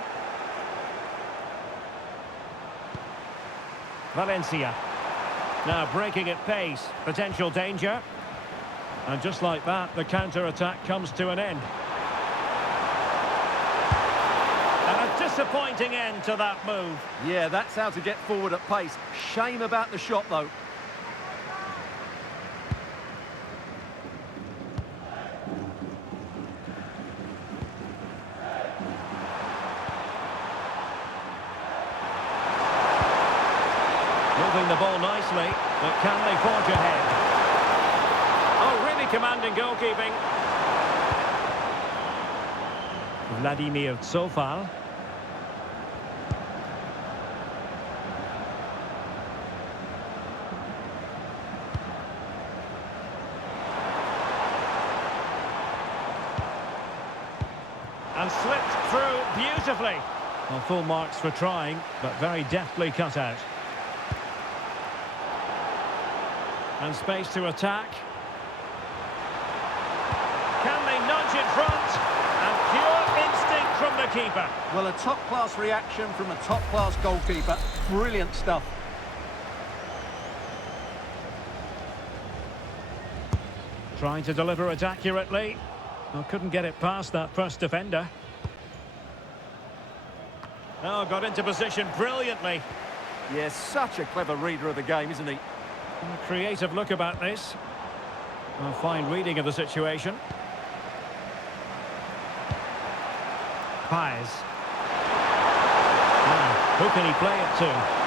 Valencia. Now breaking at pace. Potential danger. And just like that, the counter-attack comes to an end. And a disappointing end to that move. Yeah, that's how to get forward at pace. Shame about the shot, though. Moving the ball nicely, but can they forge ahead? Oh, really commanding goalkeeping. Vladimir Tsofal. And slipped through beautifully. Well, full marks for trying, but very deftly cut out. And space to attack. Can they nudge in front? And pure instinct from the keeper. Well, a top-class reaction from a top-class goalkeeper. Brilliant stuff. Trying to deliver it accurately. Well, couldn't get it past that first defender. Oh, got into position brilliantly. Yes, such a clever reader of the game, isn't he? A creative look about this. A fine reading of the situation. Paez. Now, who can he play it to?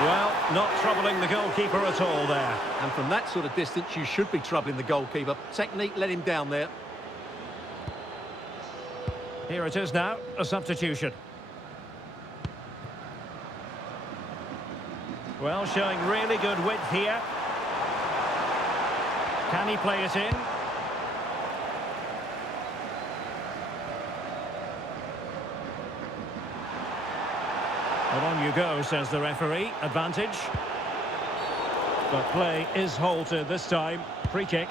Well, not troubling the goalkeeper at all there. And from that sort of distance, you should be troubling the goalkeeper. Technique let him down there. Here it is now, a substitution. Well, showing really good width here. Can he play it in? Well, on you go, says the referee. Advantage. But play is halted this time. Free kick.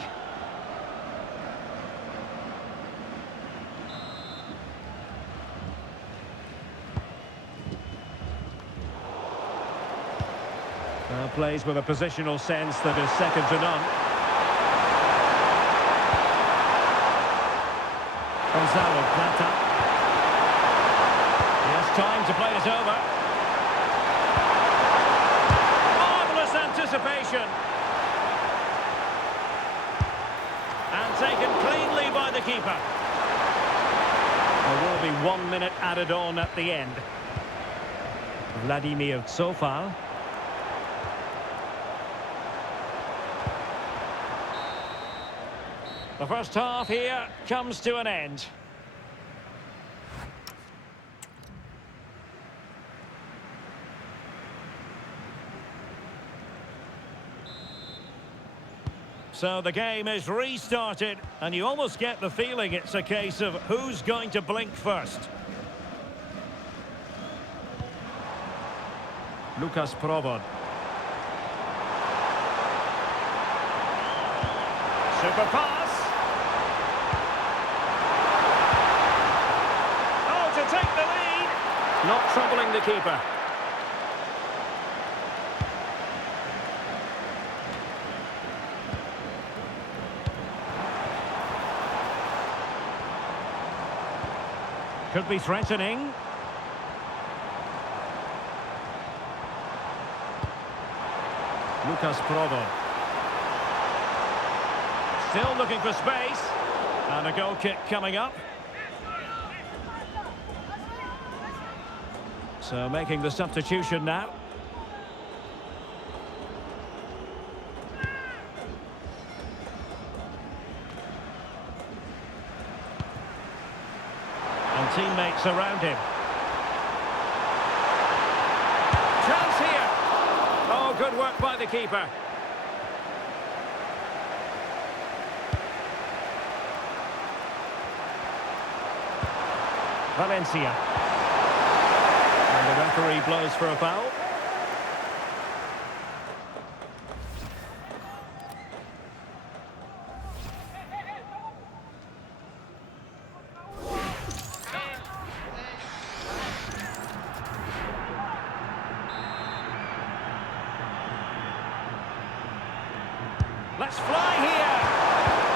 plays with a positional sense that is second to none. Gonzalo Plata. He has time to play it over. Marvellous anticipation. And taken cleanly by the keeper. There will be 1 minute added on at the end. Vladimir Tsofal. The first half here comes to an end. So the game is restarted, and you almost get the feeling it's a case of who's going to blink first. Lucas Provod. Super pass. Oh, to take the lead. Not troubling the keeper. Could be threatening. Lucas Provod. Still looking for space. And a goal kick coming up. So making the substitution now. And teammates around him. Chance here. Oh, good work by the keeper. Valencia. And the referee blows for a foul. Let's fly here.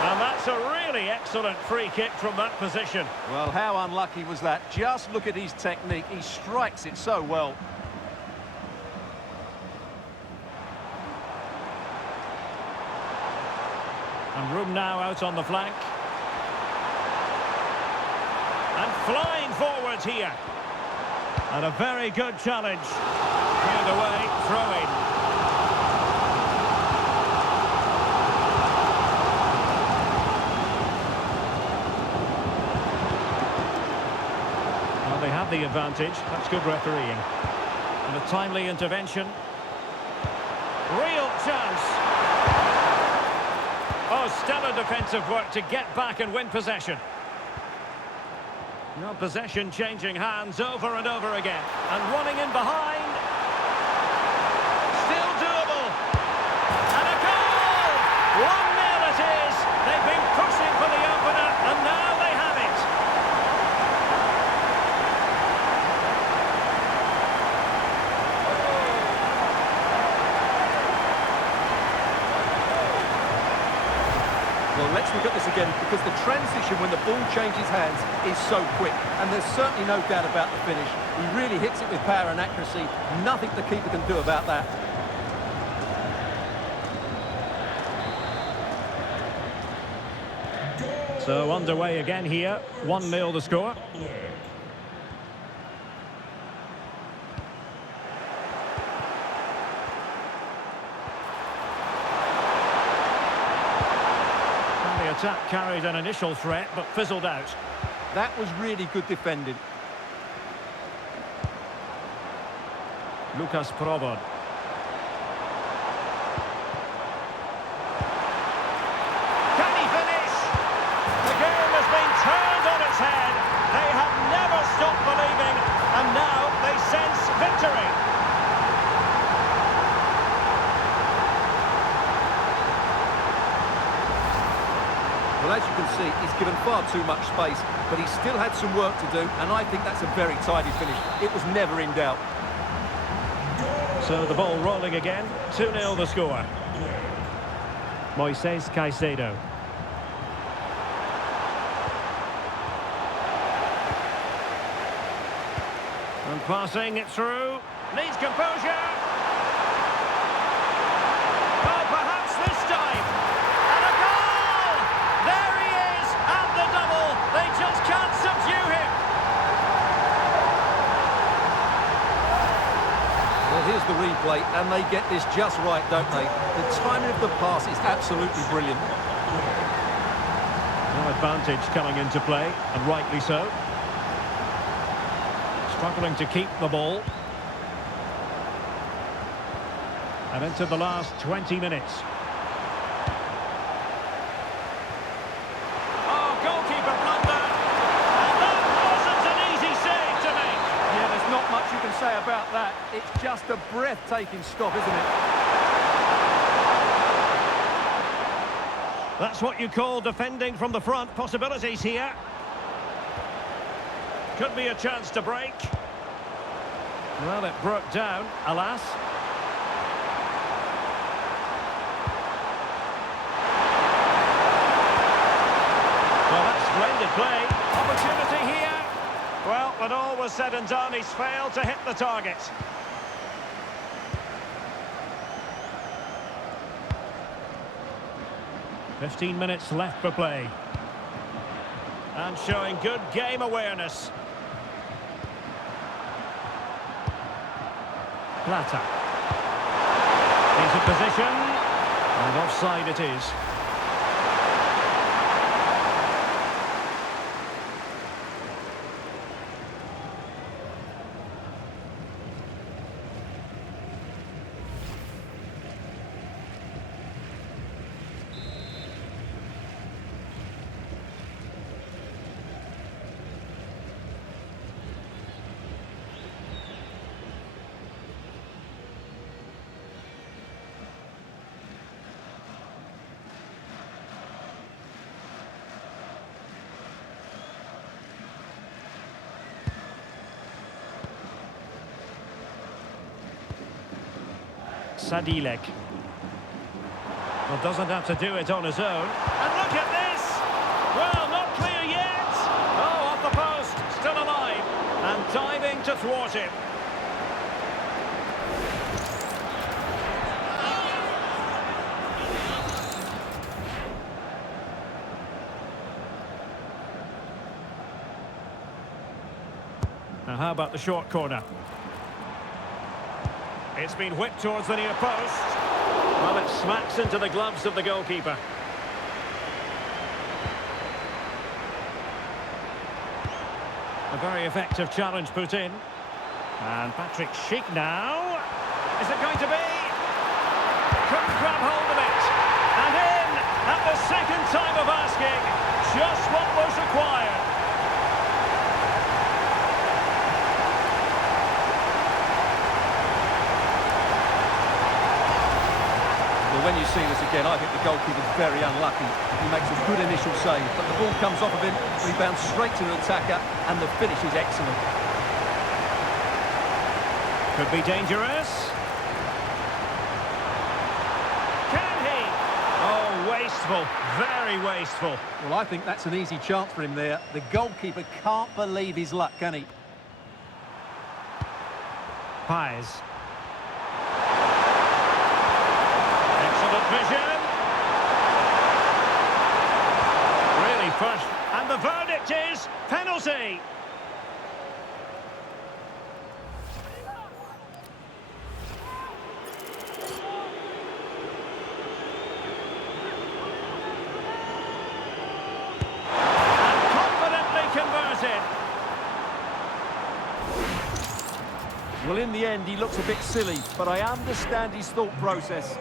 And that's a really excellent free kick from that position. Well, how unlucky was that? Just look at his technique. He strikes it so well. And room now out on the flank. And flying forwards here. And a very good challenge. Cleared away, throw-in. They have the advantage. That's good refereeing. And a timely intervention. Real chance. Oh, stellar defensive work to get back and win possession. No, possession changing hands over and over again. And running in behind. Still doable. And a goal! 1-0 it is. They've been pushing for the opener, and now they have it. Well, let's look at this again, because the transition when the ball changes hands is so quick, and there's certainly no doubt about the finish. He really hits it with power and accuracy. Nothing the keeper can do about that. So underway again here. 1-0 the score. The attack carried an initial threat, but fizzled out. That was really good defending. Lucas Provod. Can he finish? The game has been turned on its head. They have never stopped believing, and now they sense victory. Well, as you can see, he's given far too much space, but he still had some work to do, and I think that's a very tidy finish. It was never in doubt. So the ball rolling again. 2-0 the score. Moises Caicedo. And passing it through. Needs composure. Oh, perhaps this time. And a goal! There he is at the double. They just can't subdue him. Well, here's the replay, and they get this just right, don't they? The timing of the pass is absolutely brilliant. No advantage coming into play, and rightly so. Struggling to keep the ball. And into the last 20 minutes. Oh, goalkeeper blunder. And that wasn't an easy save to make. Yeah, there's not much you can say about that. It's just a breathtaking stop, isn't it? That's what you call defending from the front. Possibilities here. Could be a chance to break. Well, it broke down, alas. Well, that's splendid play. Opportunity here. Well, when all was said and done, he's failed to hit the target. "15 minutes left for play. And showing good game awareness. Plata. Into position. And offside it is. Sadilek. Well, doesn't have to do it on his own. And look at this! Well, not clear yet! Oh, off the post, still alive. And diving to thwart him. Now, how about the short corner? It's been whipped towards the near post. Well, it smacks into the gloves of the goalkeeper. A very effective challenge put in. And Patrick Schick now. Is it going to be? Couldn't grab hold of it. And in at the second time of asking. Just what was required. When you see this again, I think the goalkeeper's very unlucky. He makes a good initial save, but the ball comes off of him, rebounds straight to the attacker, and the finish is excellent. Could be dangerous. Can he? Oh, wasteful. Very wasteful. Well, I think that's an easy chance for him there. The goalkeeper can't believe his luck, can he? Pies. Vision. Really pushed. And the verdict is penalty. And confidently converted. Well, in the end, he looks a bit silly, but I understand his thought process.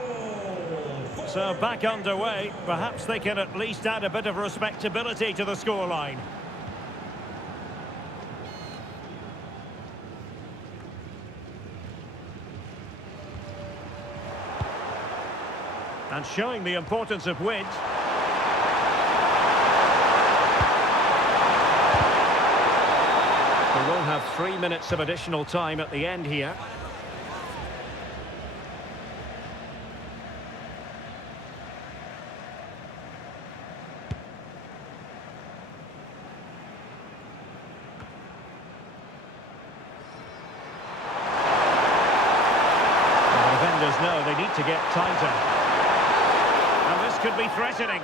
So back underway. Perhaps they can at least add a bit of respectability to the scoreline. And showing the importance of width. We will have 3 minutes of additional time at the end here. No, they need to get tighter. And this could be threatening.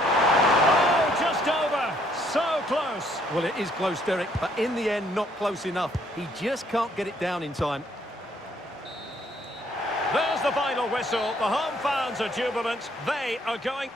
Oh, just over. So close. Well, it is close, Derek, but in the end, not close enough. He just can't get it down in time. There's the final whistle. The home fans are jubilant. They are going...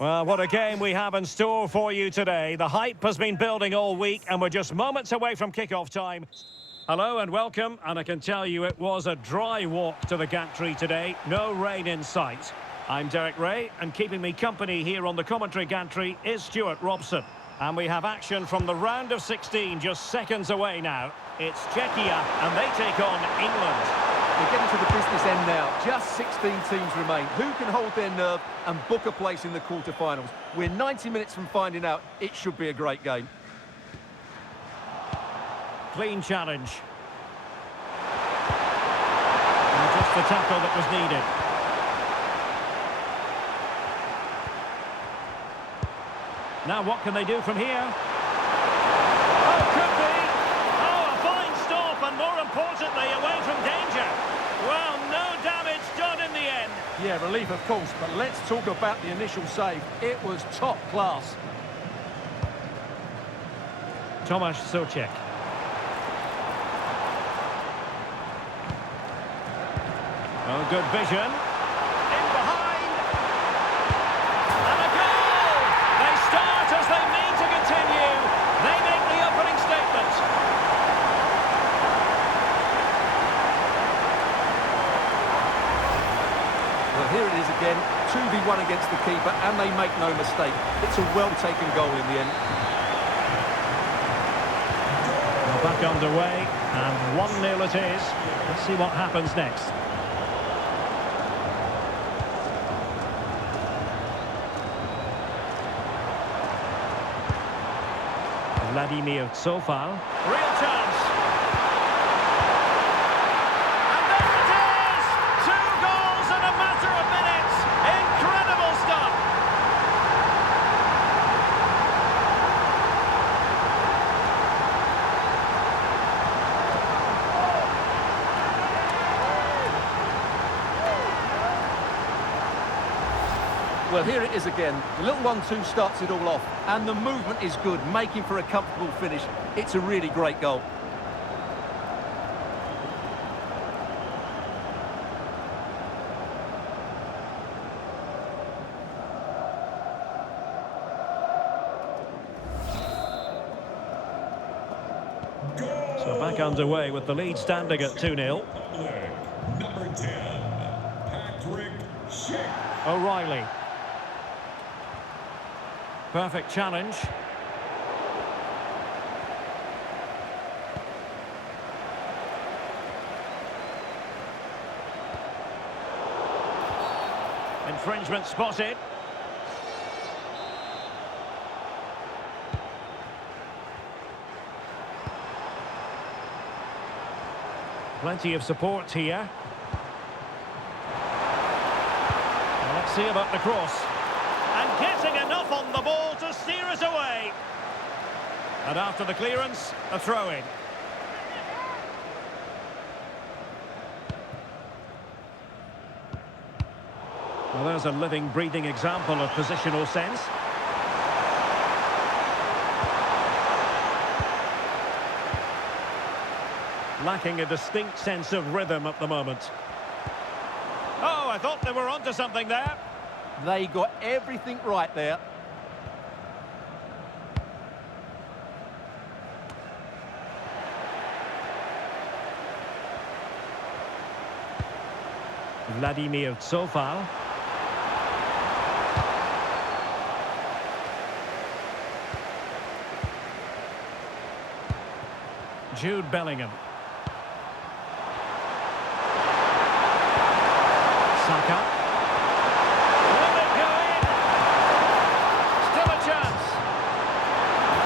Well, what a game we have in store for you today. The hype has been building all week and we're just moments away from kick-off time. Hello and welcome, and I can tell you it was a dry walk to the gantry today. No rain in sight. I'm Derek Ray, and keeping me company here on the commentary gantry is Stuart Robson. And we have action from the round of 16 just seconds away now. It's Czechia and they take on England. We're getting to the business end now. Just 16 teams remain. Who can hold their nerve and book a place in the quarterfinals? We're 90 minutes from finding out. It should be a great game. Clean challenge. And just the tackle that was needed. Now what can they do from here? Oh, could be! Oh, a fine stop, and more importantly, away from danger. Well, no damage done in the end. Yeah, relief of course, but let's talk about the initial save. It was top class. Tomasz Souček. Oh, good vision. In behind. And a goal! They start as they mean to continue. They make the opening statement. Well, here it is again. 2v1 against the keeper, and they make no mistake. It's a well-taken goal in the end. Well, back underway, and 1-0 it is. Let's see what happens next. Vladimir Tsofal. Real chance. And there it is! 2 goals in a matter of minutes. Incredible stuff. Well, here it is again. The little 1-2 starts it all off, and the movement is good, making for a comfortable finish. It's a really great goal. So back underway with the lead standing at 2-0. Number 10, Patrick Schick. O'Reilly. Perfect challenge. Infringement spotted. Plenty of support here. Well, let's see about the cross. And getting enough on the ball to steer us away. And after the clearance, a throw-in. Well, there's a living, breathing example of positional sense. Lacking a distinct sense of rhythm at the moment. Oh, I thought they were onto something there. They got everything right there. Vladimir Tsofal. Jude Bellingham. Saka. Will it go in? Still a chance.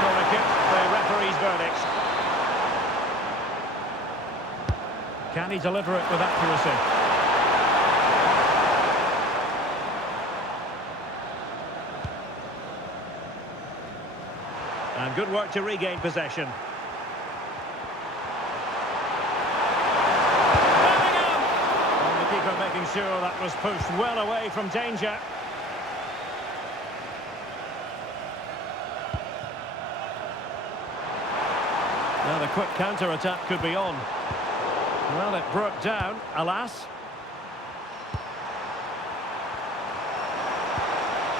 Corner kick, the referee's verdict. Can he deliver it with accuracy? And good work to regain possession. Bellingham! And the keeper making sure that was pushed well away from danger. Now the quick counter-attack could be on. Well, it broke down, alas.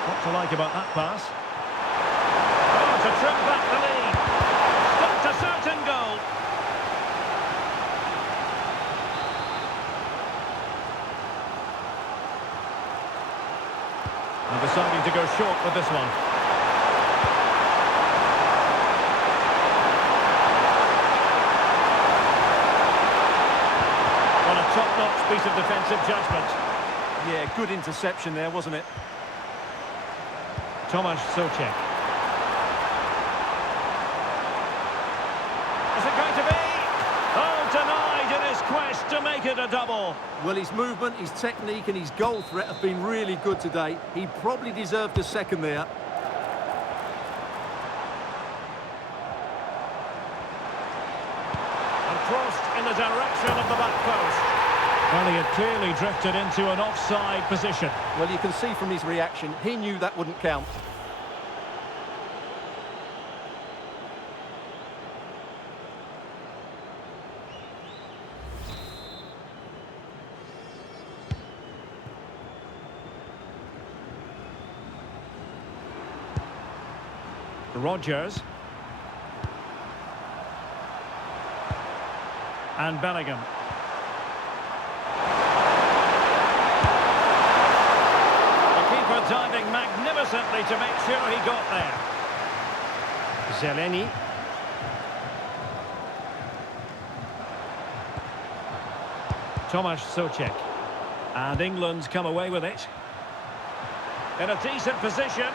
What to like about that pass? Oh, to trim back the lead. Stopped a certain goal. And deciding to go short with this one. Top-notch piece of defensive judgment. Yeah, good interception there, wasn't it? Tomasz Souček. Is it going to be? Oh, denied in his quest to make it a double. Well, his movement, his technique and his goal threat have been really good today. He probably deserved a second there. And crossed in the direction of the back post. Well, he had clearly drifted into an offside position. Well, you can see from his reaction, he knew that wouldn't count. Rodgers. And Bellingham. Diving magnificently to make sure he got there. Zeleny. Tomasz Souček. And England's come away with it. In a decent position.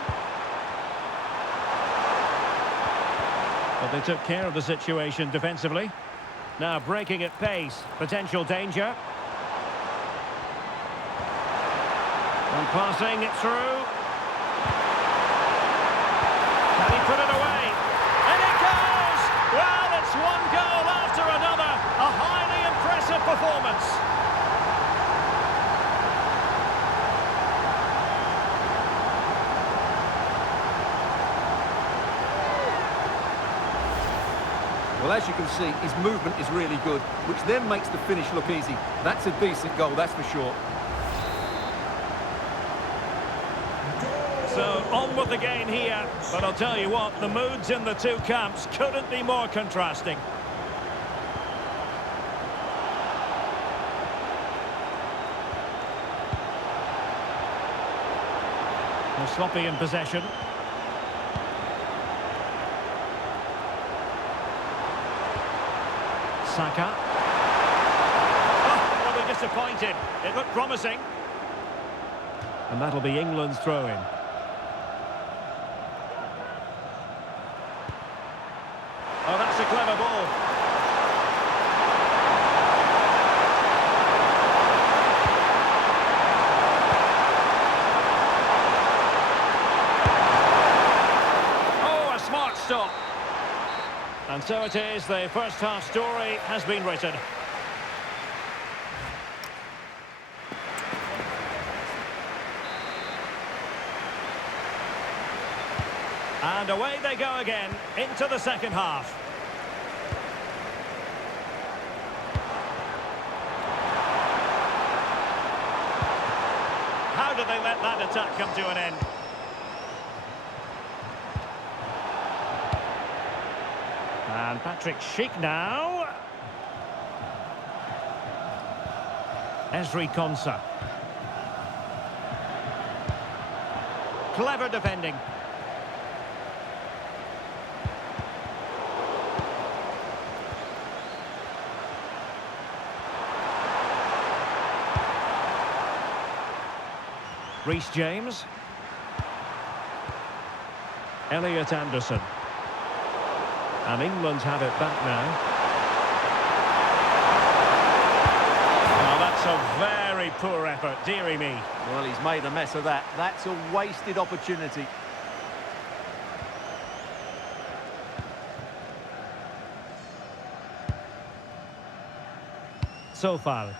But they took care of the situation defensively. Now breaking at pace. Potential danger. And passing it through. Can he put it away? And it goes! Well, it's one goal after another. A highly impressive performance. Well, as you can see, his movement is really good, which then makes the finish look easy. That's a decent goal, that's for sure. So, on with the gain here, but I'll tell you what, the moods in the two camps couldn't be more contrasting. They're sloppy in possession. Saka. Oh, well, they're disappointed. It looked promising. And that'll be England's throw-in. Oh, that's a clever ball. Oh, a smart stop. And so it is, the first half story has been written. And away they go again, into the second half. How did they let that attack come to an end? And Patrick Schick now. Ezri Konsa. Clever defending. Reece James. Elliot Anderson. And England have it back now. Oh, that's a very poor effort, dearie me. Well, he's made a mess of that. That's a wasted opportunity. So far.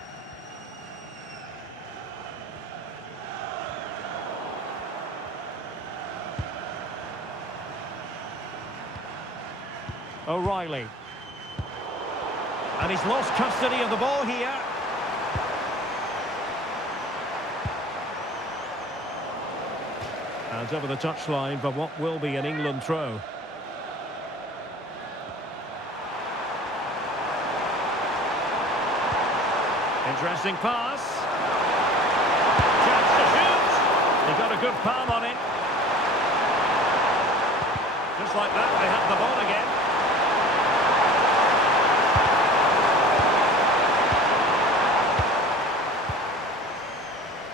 O'Reilly. And he's lost custody of the ball here. And over the touchline for what will be an England throw. Interesting pass. Chance to shoot. He got a good palm on it. Just like that, they have the ball again.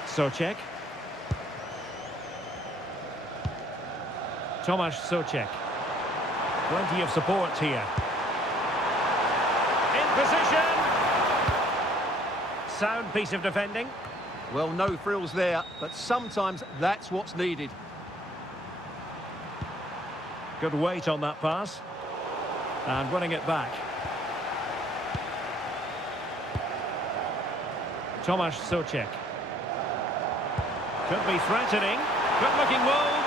Souček. Tomasz Souček. Plenty of support here. In position. Sound piece of defending. Well, no frills there, but sometimes that's what's needed. Good weight on that pass. And winning it back. Tomasz Souček. Could be threatening. Good looking move.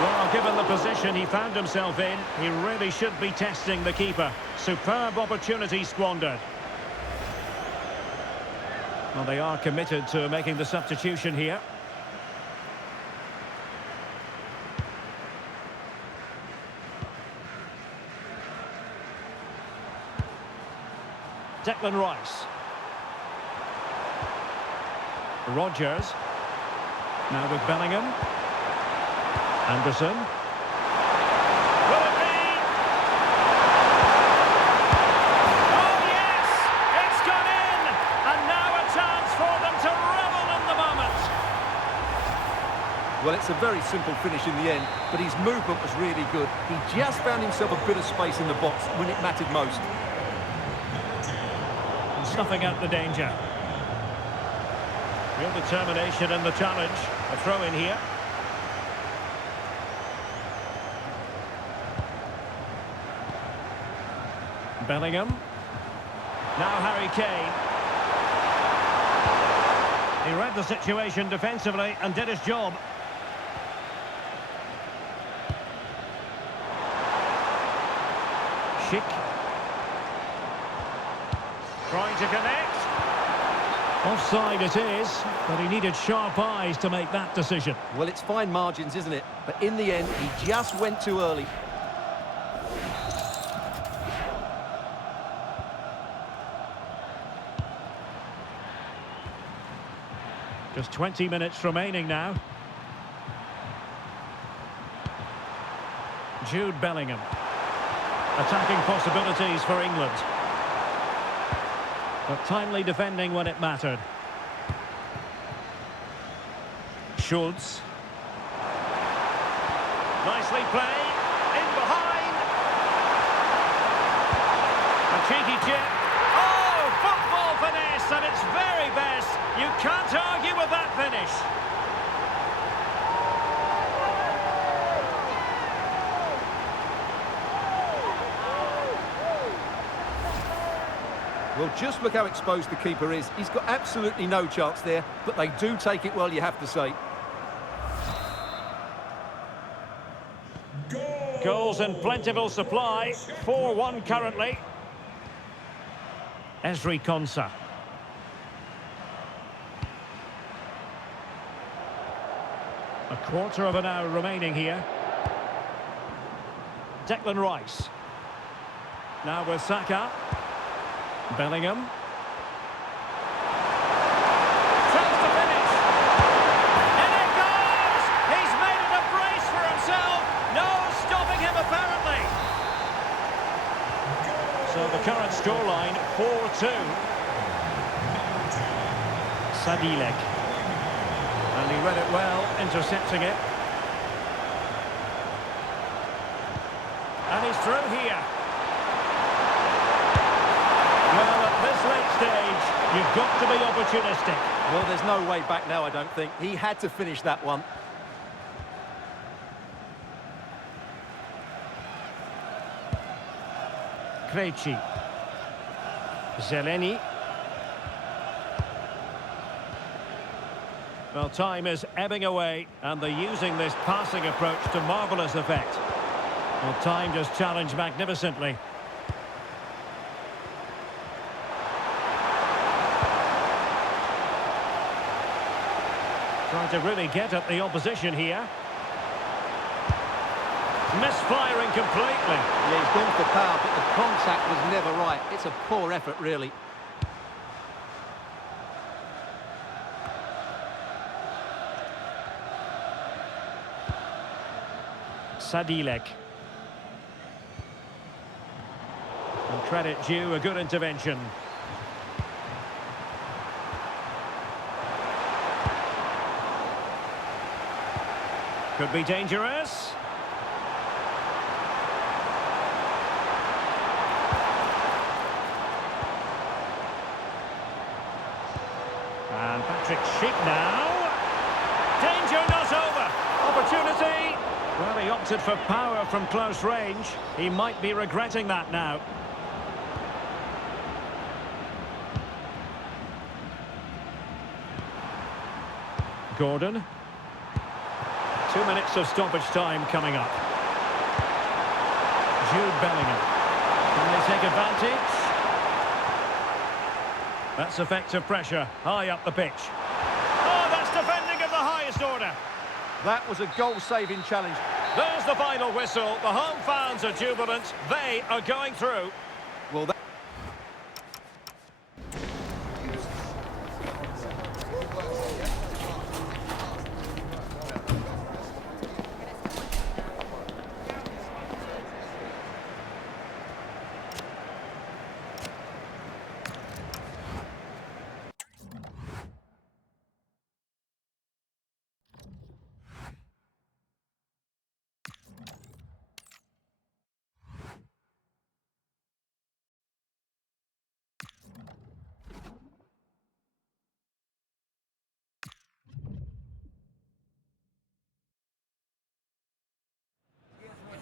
Well, given the position he found himself in, he really should be testing the keeper. Superb opportunity squandered. Well, they are committed to making the substitution here. Declan Rice. Rodgers. Now with Bellingham. Anderson. Will it be? Oh yes! It's gone in! And now a chance for them to revel in the moment. Well, it's a very simple finish in the end, but his movement was really good. He just found himself a bit of space in the box when it mattered most. And snuffing out the danger. Real determination in the challenge. A throw in here. Bellingham. Now Harry Kane. He read the situation defensively and did his job. Schick. Trying to connect. Offside it is, but he needed sharp eyes to make that decision. Well, it's fine margins, isn't it? But in the end, he just went too early. Just 20 minutes remaining now. Jude Bellingham. Attacking possibilities for England. But timely defending when it mattered. Schultz. Nicely played. In behind. A cheeky chip. Oh, football finesse at its very best. You can't argue with that finish. Well, just look how exposed the keeper is. He's got absolutely no chance there, but they do take it well, you have to say. Goals in plentiful supply. 4-1 currently. Ezri Konsa. A quarter of an hour remaining here. Declan Rice. Now with Saka. Bellingham. Chance to finish. And it goes! He's made it a brace for himself. No stopping him apparently. So the current scoreline 4-2. Sadilek. And he read it well, intercepting it. And he's through here. Well, at this late stage, you've got to be opportunistic. Well, there's no way back now, I don't think. He had to finish that one. Krejci. Zeleny. Well, time is ebbing away, and they're using this passing approach to marvellous effect. Well, time just challenged magnificently. Trying to really get at the opposition here. Misfiring completely. Yeah, he's gone for power, but the contact was never right. It's a poor effort, really. Sadilek. And credit due, a good intervention. Could be dangerous. And Patrick Schick now. Danger not over. Opportunity. Well, he opted for power from close range. He might be regretting that now. Gordon. 2 minutes of stoppage time coming up. Jude Bellingham. Can they take advantage? That's effective pressure, high up the pitch. Oh, that's defending of the highest order. That was a goal-saving challenge. There's the final whistle. The home fans are jubilant. They are going through. Well, that...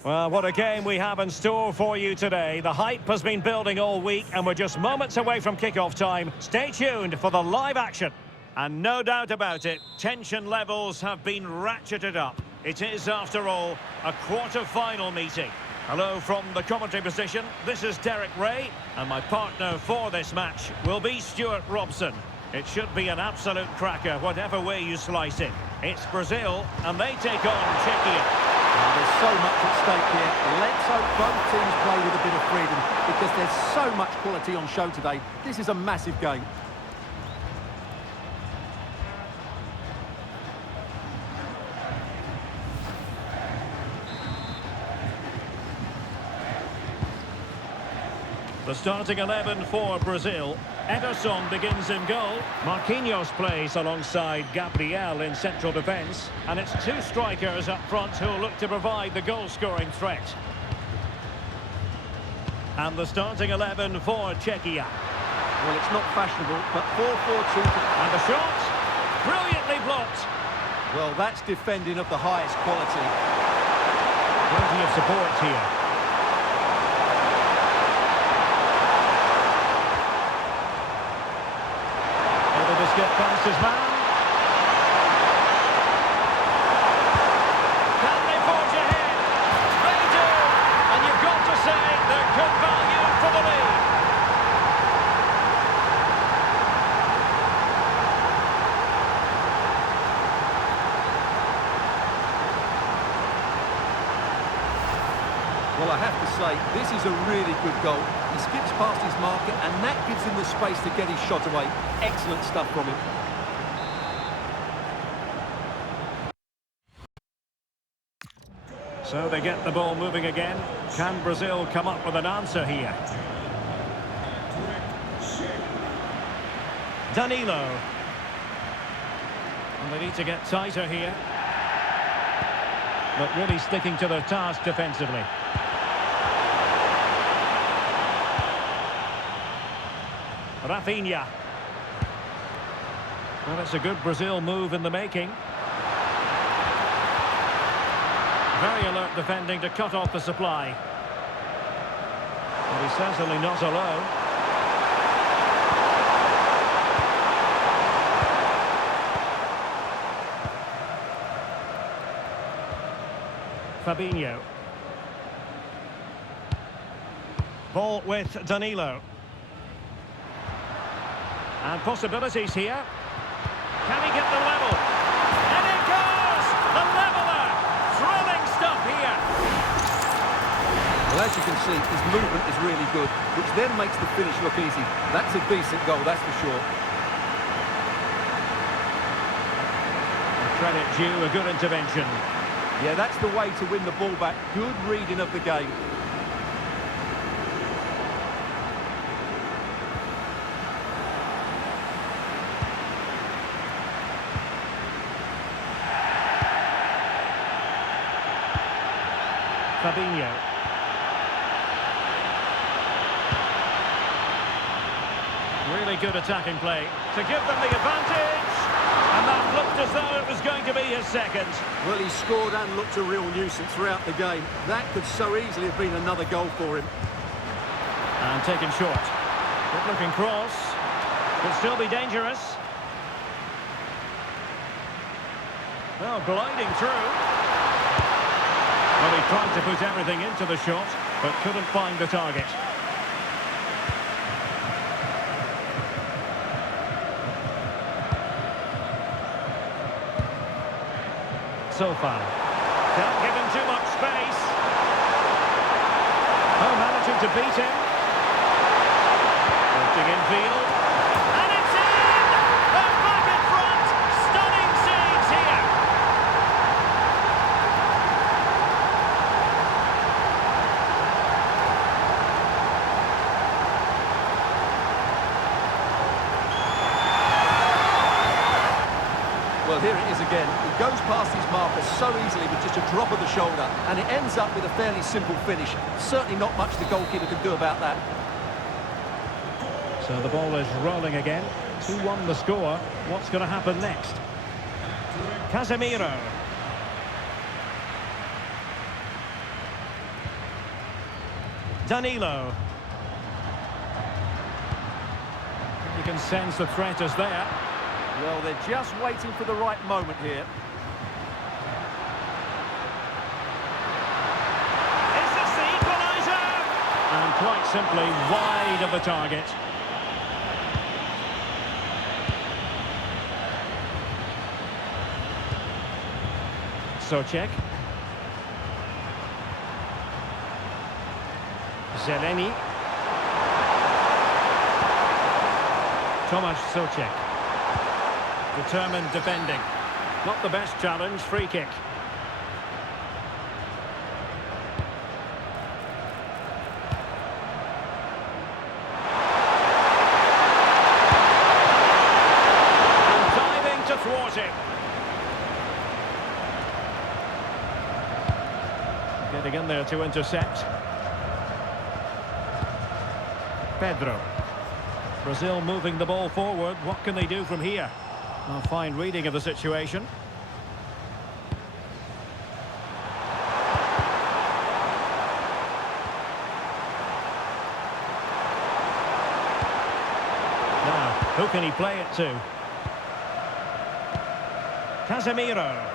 Well, what a game we have in store for you today. The hype has been building all week, and we're just moments away from kickoff time. Stay tuned for the live action. And no doubt about it, tension levels have been ratcheted up. It is, after all, a quarter-final meeting. Hello from the commentary position. This is Derek Ray, and my partner for this match will be Stuart Robson. It should be an absolute cracker, whatever way you slice it. It's Brazil, and they take on Czechia. There's so much at stake here. Let's hope both teams play with a bit of freedom because there's so much quality on show today. This is a massive game. The starting 11 for Brazil. Ederson begins in goal. Marquinhos plays alongside Gabriel in central defence. And it's two strikers up front who'll look to provide the goal-scoring threat. And the starting 11 for Czechia. Well, it's not fashionable, but 4-4-2. And the shot, brilliantly blocked. Well, that's defending of the highest quality. Plenty of support here. Get past his man. Can they forge ahead? They do. And you've got to say they're good value for the lead. Well, I have to say, this is a really good goal. He skips past his marker, and that gives him the space to get his shot away. Excellent stuff from him. So they get the ball moving again. Can Brazil come up with an answer here? Danilo. And they need to get tighter here. But really sticking to their task defensively. Rafinha. Well, it's a good Brazil move in the making. Very alert defending to cut off the supply. But he's certainly not alone. Fabinho. Ball with Danilo. And possibilities here. Can he get the level? And it goes! The leveller! Thrilling stuff here. Well, as you can see, his movement is really good, which then makes the finish look easy. That's a decent goal, that's for sure. Credit due, a good intervention. Yeah, that's the way to win the ball back. Good reading of the game. Fabinho. Really good attacking play to give them the advantage. And that looked as though it was going to be his second. Well, he scored and looked a real nuisance throughout the game. That could so easily have been another goal for him. And taken short. Good looking cross. Could still be dangerous. Well, gliding through. Well, he tried to put everything into the shot, but couldn't find the target. So far. Can't give him too much space. Oh, managing to beat him. Lifting infield. And it's in! They're back in front! Stunning scenes here! Well, here it is again. He goes past his marker so easily with just a drop of the shoulder, and it ends up with a fairly simple finish. Certainly not much the goalkeeper can do about that. So the ball is rolling again. 2-1 the score. What's going to happen next? Casemiro. Danilo. You can sense the threat is there. Well, they're just waiting for the right moment here. Is this the equaliser? And quite simply wide of the target. Socek. Zeleny. Tomasz Socek. Determined defending. Not the best challenge, free kick. And diving to thwart it. Getting in there to intercept. Pedro. Brazil moving the ball forward. What can they do from here? A fine reading of the situation. Now, who can he play it to? Casemiro.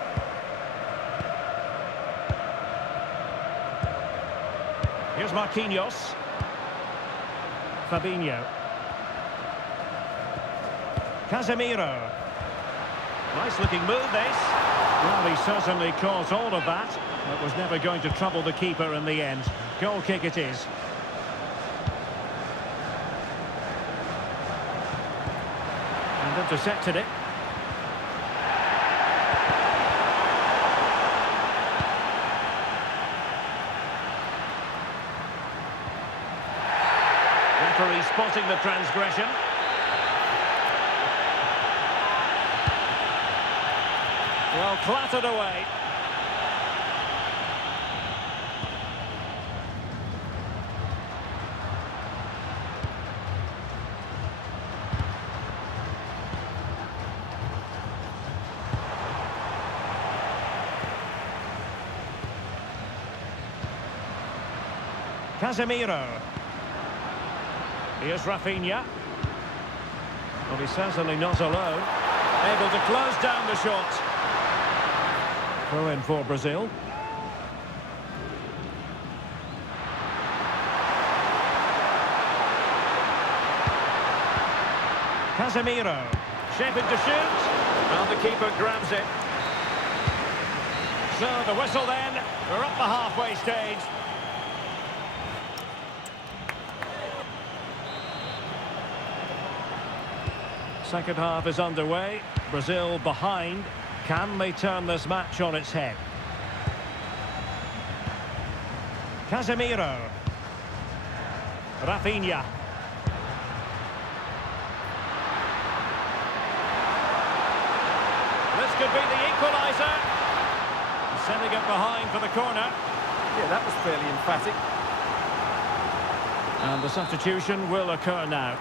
Here's Marquinhos. Fabinho. Casemiro. Nice looking move, this. Well, he certainly caused all of that. It was never going to trouble the keeper in the end. Goal kick it is. And intercepted it. Referee spotting the transgression. Well, clattered away. Casemiro. Here's Rafinha. Well, he's certainly not alone. Able to close down the shot. Throw in for Brazil. Casemiro. Shaping to shoot. Well, the keeper grabs it. So the whistle then. We're up the halfway stage. Second half is underway. Brazil behind. Can they turn this match on its head? Casemiro. Rafinha. This could be the equaliser. Sending it behind for the corner. Yeah, that was fairly emphatic. And the substitution will occur now.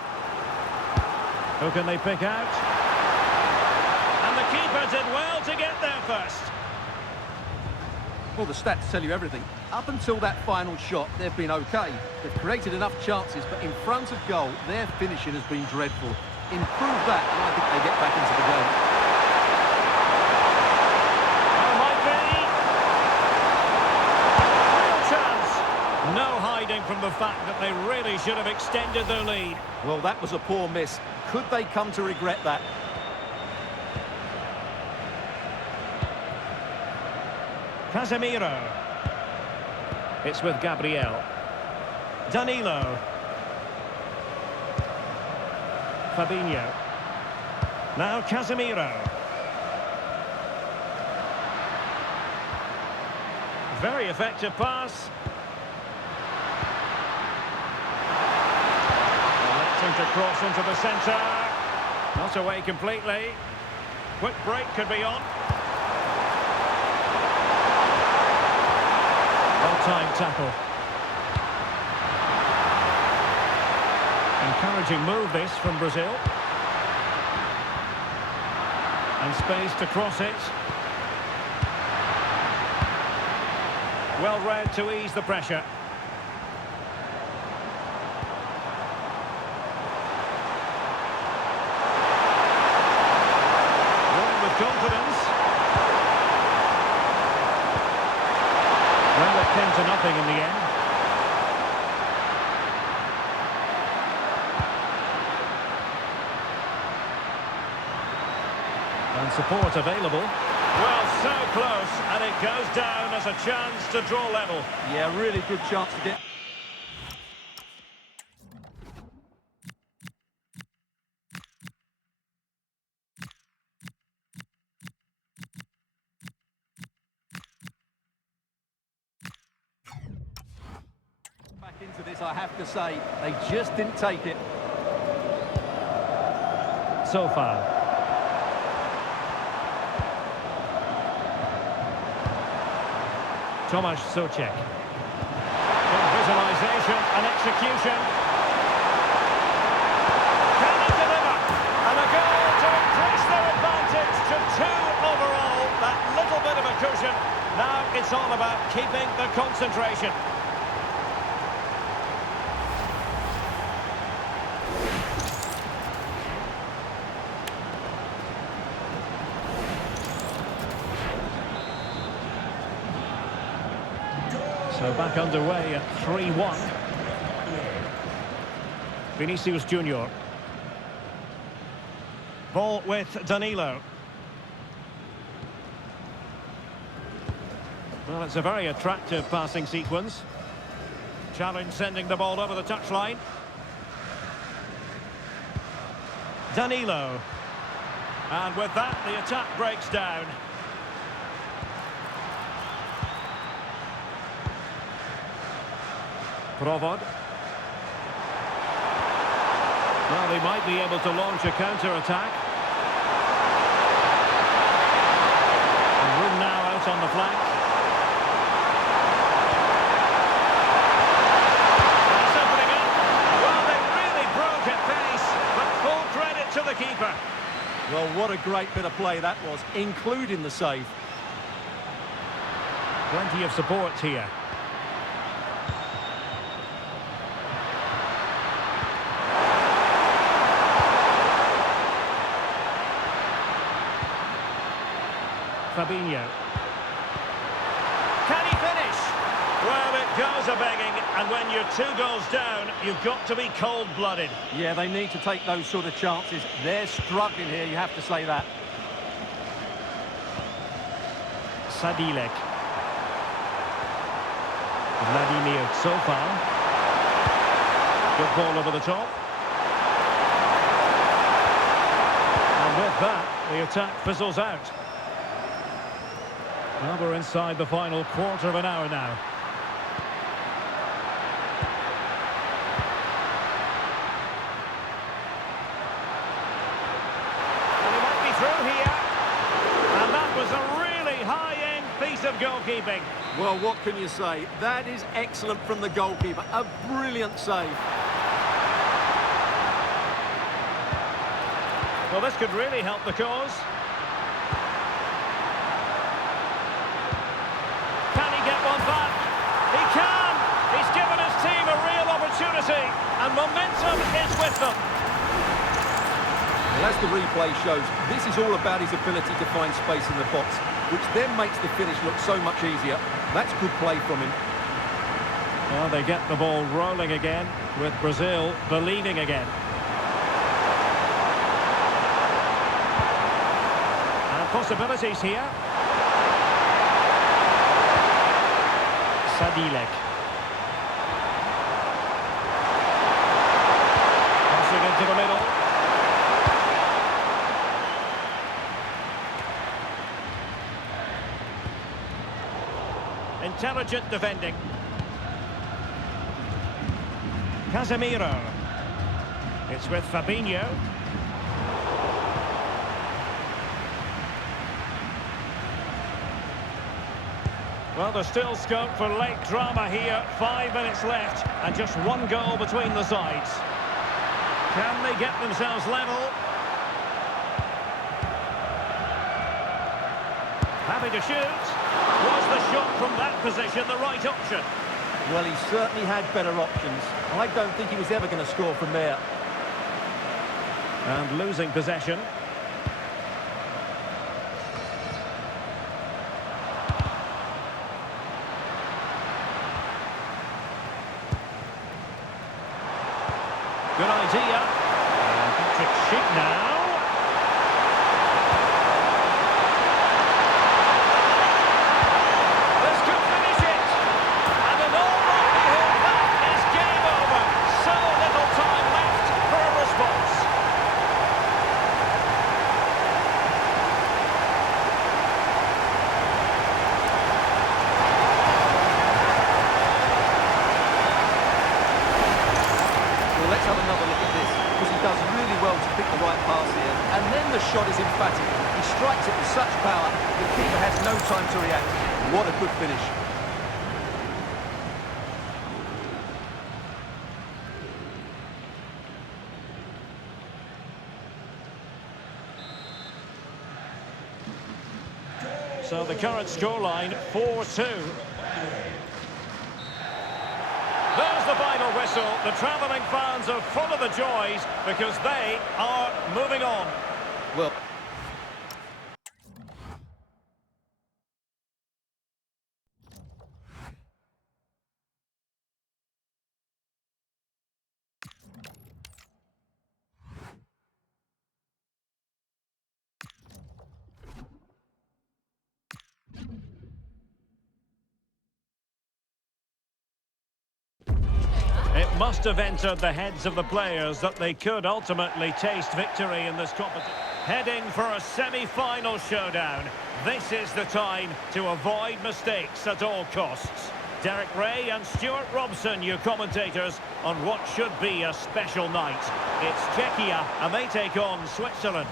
Who can they pick out? And the keeper did well to get there first. Well, the stats tell you everything. Up until that final shot, they've been okay. They've created enough chances, but in front of goal, their finishing has been dreadful. Improve that, and I think they get back into the game. Oh, might be. Real chance. No hiding from the fact that they really should have extended their lead. Well, that was a poor miss. Could they come to regret that? Casemiro. It's with Gabriel. Danilo. Fabinho. Now Casemiro. Very effective pass. Electing to cross into the centre. Not away completely. Quick break could be on. Time tackle. Encouraging move this from Brazil. And space to cross it. Well read to ease the pressure. Running with confidence. Well, it came to nothing in the end. And support available. Well, so close, and it goes down as a chance to draw level. Yeah, really good chance to get... into this, I have to say, they just didn't take it. So far. Tomasz Souček. Good visualization and execution. Can he deliver? And a goal to increase their advantage to 2 overall. That little bit of a cushion. Now it's all about keeping the concentration. So back underway at 3-1. Vinicius Junior. Ball with Danilo. Well, it's a very attractive passing sequence. Challenge sending the ball over the touchline. Danilo. And with that, the attack breaks down. Provod. Well, they might be able to launch a counter-attack. pass on the flank. That's opening up. Well, they really broke at pace, but full credit to the keeper. Well, what a great bit of play that was, including the save. Plenty of support here. Fabinho. Can he finish? Well, it goes a-begging, and when you're 2 goals down, you've got to be cold-blooded. Yeah, they need to take those sort of chances. They're struggling here, you have to say that. Sadilek. Vladimir Sofal. Good ball over the top. And with that, the attack fizzles out. Well, we're inside the final quarter of an hour now. And he might be through here. And that was a really high-end piece of goalkeeping. Well, what can you say? That is excellent from the goalkeeper. A brilliant save. Well, this could really help the cause. Can he get one back? He can! He's given his team a real opportunity, and momentum is with them. Well, as the replay shows, this is all about his ability to find space in the box, which then makes the finish look so much easier. That's good play from him. Well, they get the ball rolling again, with Brazil believing again. And possibilities here. Sadilek. Passing into the middle. Intelligent defending. Casemiro. It's with Fabinho. Well, there's still scope for late drama here. 5 minutes left and just 1 goal between the sides. Can they get themselves level? Happy to shoot. Was the shot from that position the right option? Well, he certainly had better options. I don't think he was ever going to score from there. And losing possession. Good idea. And Patrick Schick now. This could finish it. And in all likelihood, that is game over. So little time left for a response. Well, let's have another look at this, because he does really well to pick the right pass here. And then the shot is emphatic. He strikes it with such power, the keeper has no time to react. What a good finish. So the current scoreline, 4-2. There's the final whistle. The travelling fans are full of the joys because they are moving on. Well, It must have entered the heads of the players that they could ultimately taste victory in this competition. Heading for a semi-final showdown. This is the time to avoid mistakes at all costs. Derek Ray and Stuart Robson, your commentators, on what should be a special night. It's Czechia, and they take on Switzerland.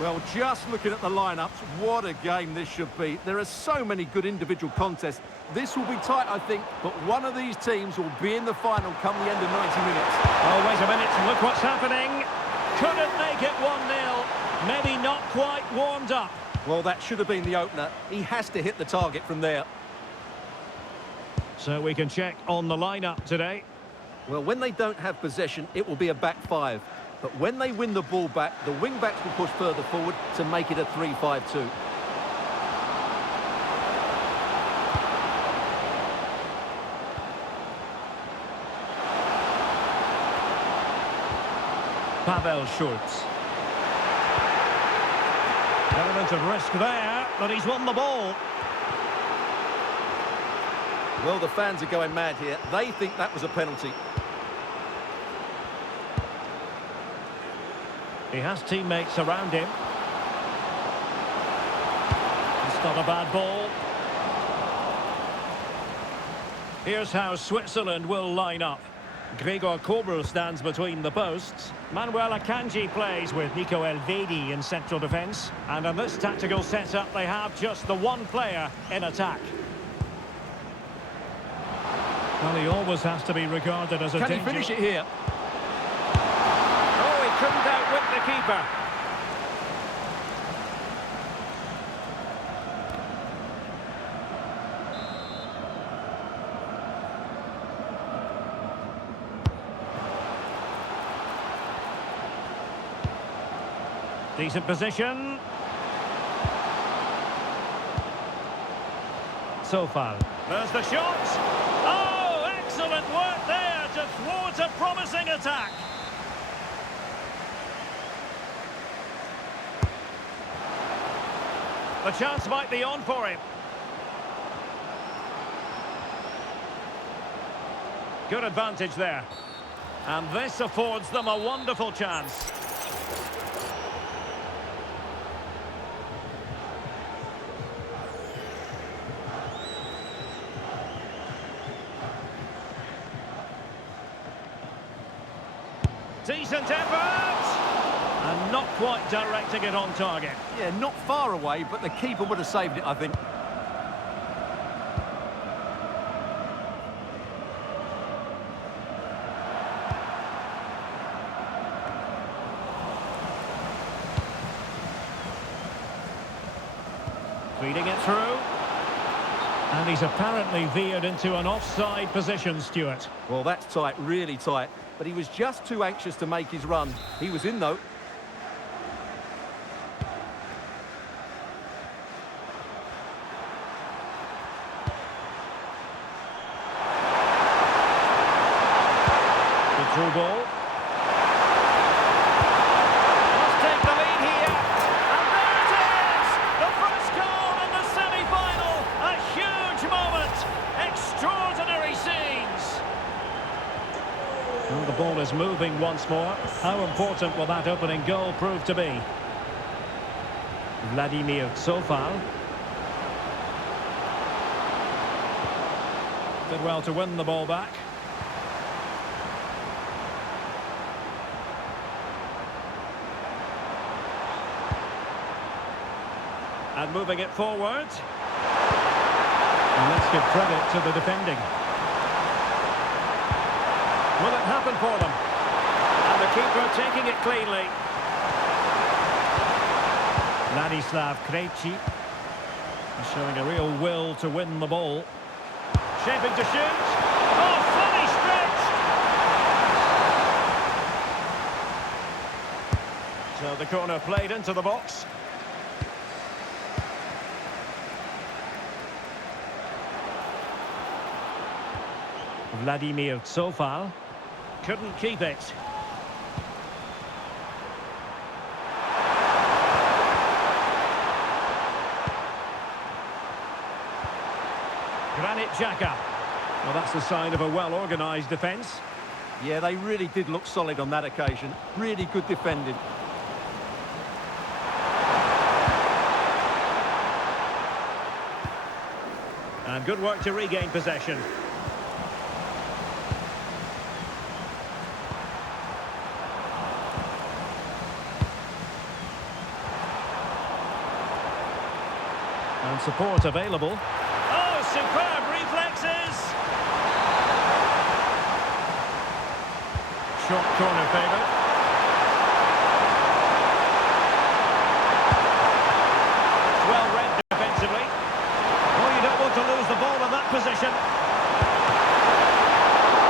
Well, just looking at the lineups, what a game this should be. There are so many good individual contests. This will be tight, I think, but one of these teams will be in the final come the end of 90 minutes. Oh, wait a minute, look what's happening. Couldn't make it 1-0. Maybe not quite warmed up. Well, that should have been the opener. He has to hit the target from there. So we can check on the lineup today. Well, when they don't have possession, it will be a back five. But when they win the ball back, the wing-backs will push further forward to make it a 3-5-2. Pavel Schultz. Element of risk there, but he's won the ball. Well, the fans are going mad here. They think that was a penalty. He has teammates around him. It's not a bad ball. Here's how Switzerland will line up. Gregor Kobel stands between the posts. Manuel Akanji plays with Nico Elvedi in central defence. And in this tactical setup, they have just the one player in attack. Well, he always has to be regarded as a danger. Can he finish it here? Oh, he couldn't outwit the keeper. Decent position. So far. There's the shot. Oh, excellent work there to thwart a promising attack. The chance might be on for him. Good advantage there. And this affords them a wonderful chance. Decent effort! And not quite directing it on target. Yeah, not far away, but the keeper would have saved it, I think. Feeding it through. And he's apparently veered into an offside position, Stuart. Well, that's tight, really tight. But he was just too anxious to make his run. He was in, though. Good through ball. Must take the lead here. And there it is! The first goal in the semi-final. A huge moment. Extraordinary scenes. Well, the ball is moving once more. How important will that opening goal prove to be? Vladimir Sofal. Did well to win the ball back. And moving it forward. And let's give credit to the defending. Will it happen for them? And the keeper taking it cleanly. Ladislav Krejci showing a real will to win the ball. Shaping to shoot. Oh, fully stretched. So the corner played into the box. Vladimir Sofal couldn't keep it. Granit Xhaka. Well, that's a sign of a well-organised defence. Yeah, they really did look solid on that occasion. Really good defending. And good work to regain possession. And support available. Oh, superb reflexes! Short corner favoured. Well read defensively. Oh, you don't want to lose the ball in that position.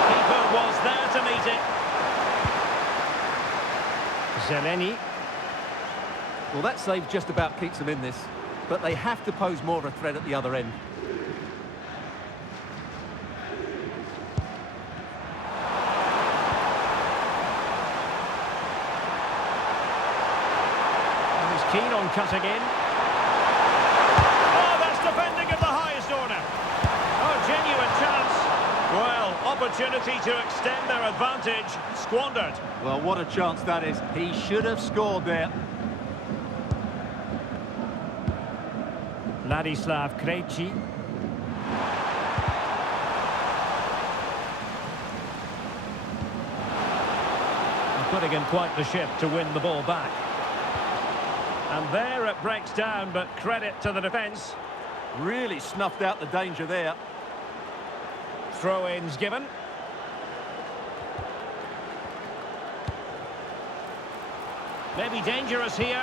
Keeper was there to meet it. Zeleny. Well, that save just about keeps them in this, but they have to pose more of a threat at the other end. And he's keen on cutting in. Oh, that's defending of the highest order. Oh, genuine chance. Well, opportunity to extend their advantage, squandered. Well, what a chance that is. He should have scored there. Ladislav Krejci. Putting in quite the shift to win the ball back. And there it breaks down, but credit to the defence. Really snuffed out the danger there. Throw-ins given. Maybe dangerous here.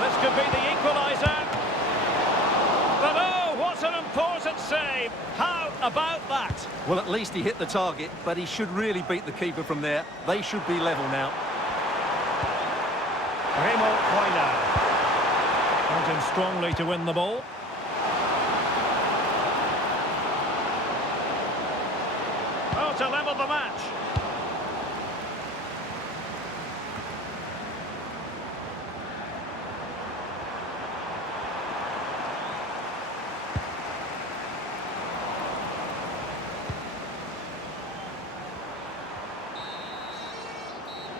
This could be the equaliser. But oh, what an important save. How about that? Well, at least he hit the target, but he should really beat the keeper from there. They should be level now. Remo Koina. Went in strongly to win the ball. Oh, to level the match.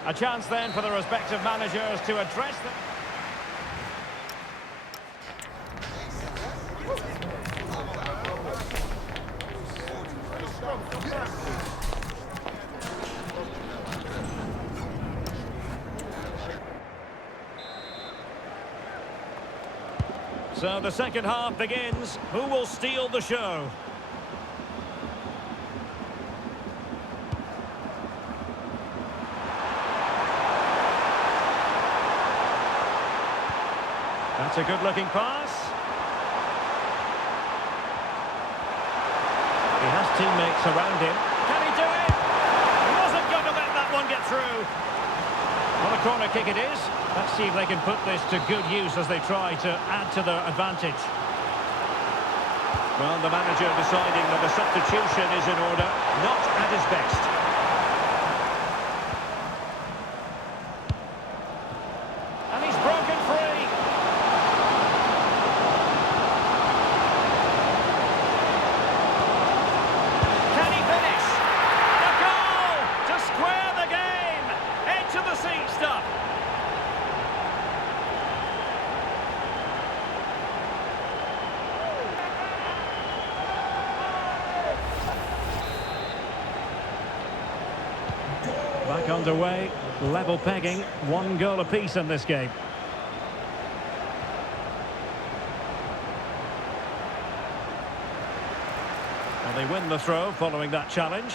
A chance then for the respective managers to address them. So the second half begins. Who will steal the show? That's a good-looking pass. He has teammates around him. Can he do it? He wasn't going to let that one get through. Well, a corner kick it is. Let's see if they can put this to good use as they try to add to their advantage. Well, the manager deciding that the substitution is in order, not at his best. And he's broken free. Can he finish? A goal to square the game. Edge of the seat stuff. Back underway, level pegging, 1 goal apiece in this game. Well, they win the throw following that challenge.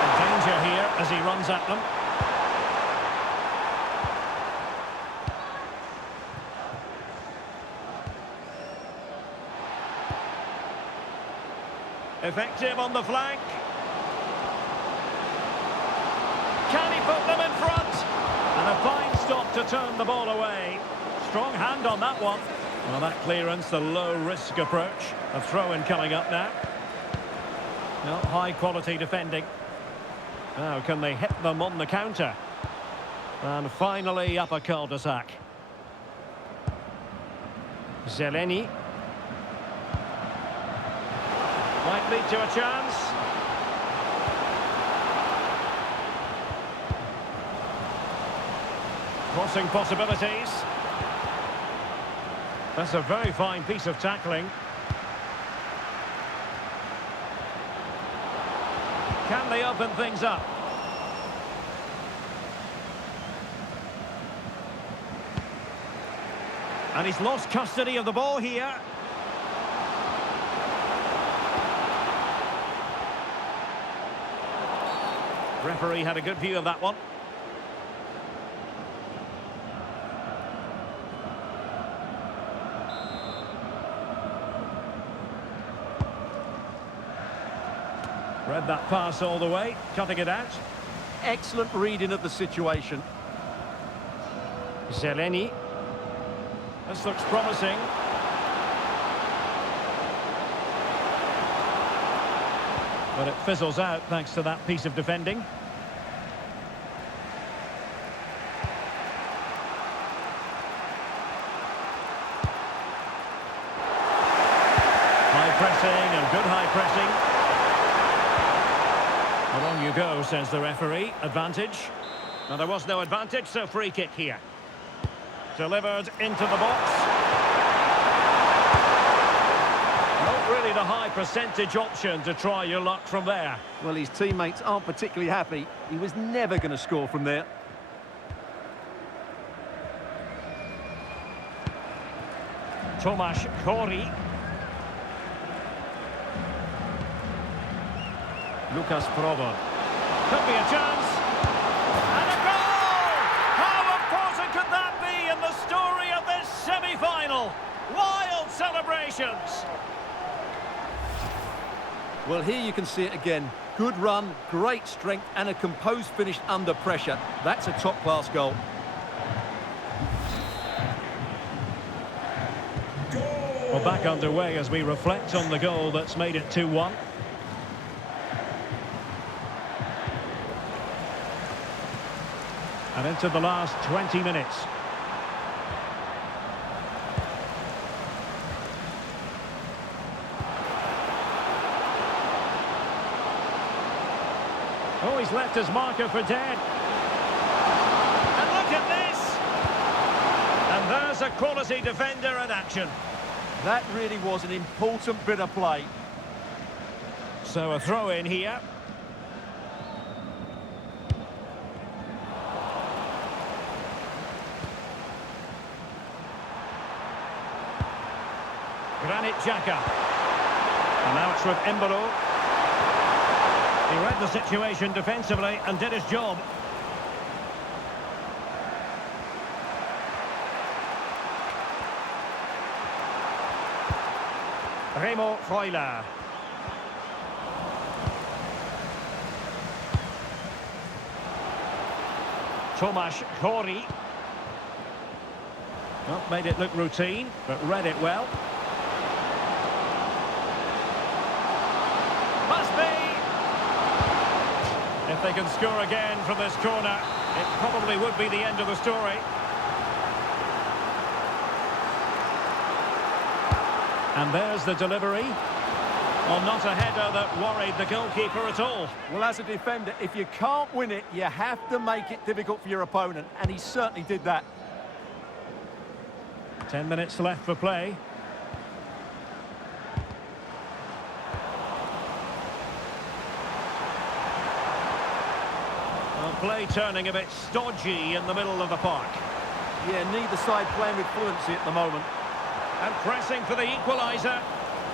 And danger here as he runs at them. Effective on the flank. Can he put them in front? And a fine stop to turn the ball away. Strong hand on that one. Well, that clearance, the low-risk approach. A throw-in coming up now. Well, high-quality defending. Now, can they hit them on the counter? And finally, up a cul-de-sac. Zeleny. Might lead to a chance. Crossing possibilities. That's a very fine piece of tackling. Can they open things up? And he's lost custody of the ball here. Referee had a good view of that one. Read that pass all the way, cutting it out. Excellent reading of the situation. Zeleny. This looks promising. But it fizzles out thanks to that piece of defending. High pressing and good high pressing. Along you go, says the referee. Advantage. Now there was no advantage, so free kick here. Delivered into the box. Not really the high percentage option to try your luck from there. Well, his teammates aren't particularly happy. He was never going to score from there. Tomasz Kori. Lucas Provo. Could be a chance. And a goal! How important could that be in the story of this semi-final? Wild celebrations! Well, here you can see it again. Good run, great strength, and a composed finish under pressure. That's a top-class goal. Well, back underway as we reflect on the goal that's made it 2-1. And into the last 20 minutes. Oh, he's left his marker for dead. And look at this! And there's a quality defender in action. That really was an important bit of play. So a throw in here. Granit Xhaka. And now it's with Embolo. He read the situation defensively and did his job. Remo Freuler. Tomasz Kori. Well, made it look routine, but read it well. Must be! If they can score again from this corner, it probably would be the end of the story. And there's the delivery. Well, not a header that worried the goalkeeper at all. Well, as a defender, if you can't win it, you have to make it difficult for your opponent, and he certainly did that. 10 minutes left for play. Well, play turning a bit stodgy in the middle of the park. Yeah, neither side playing with fluency at the moment. And pressing for the equaliser.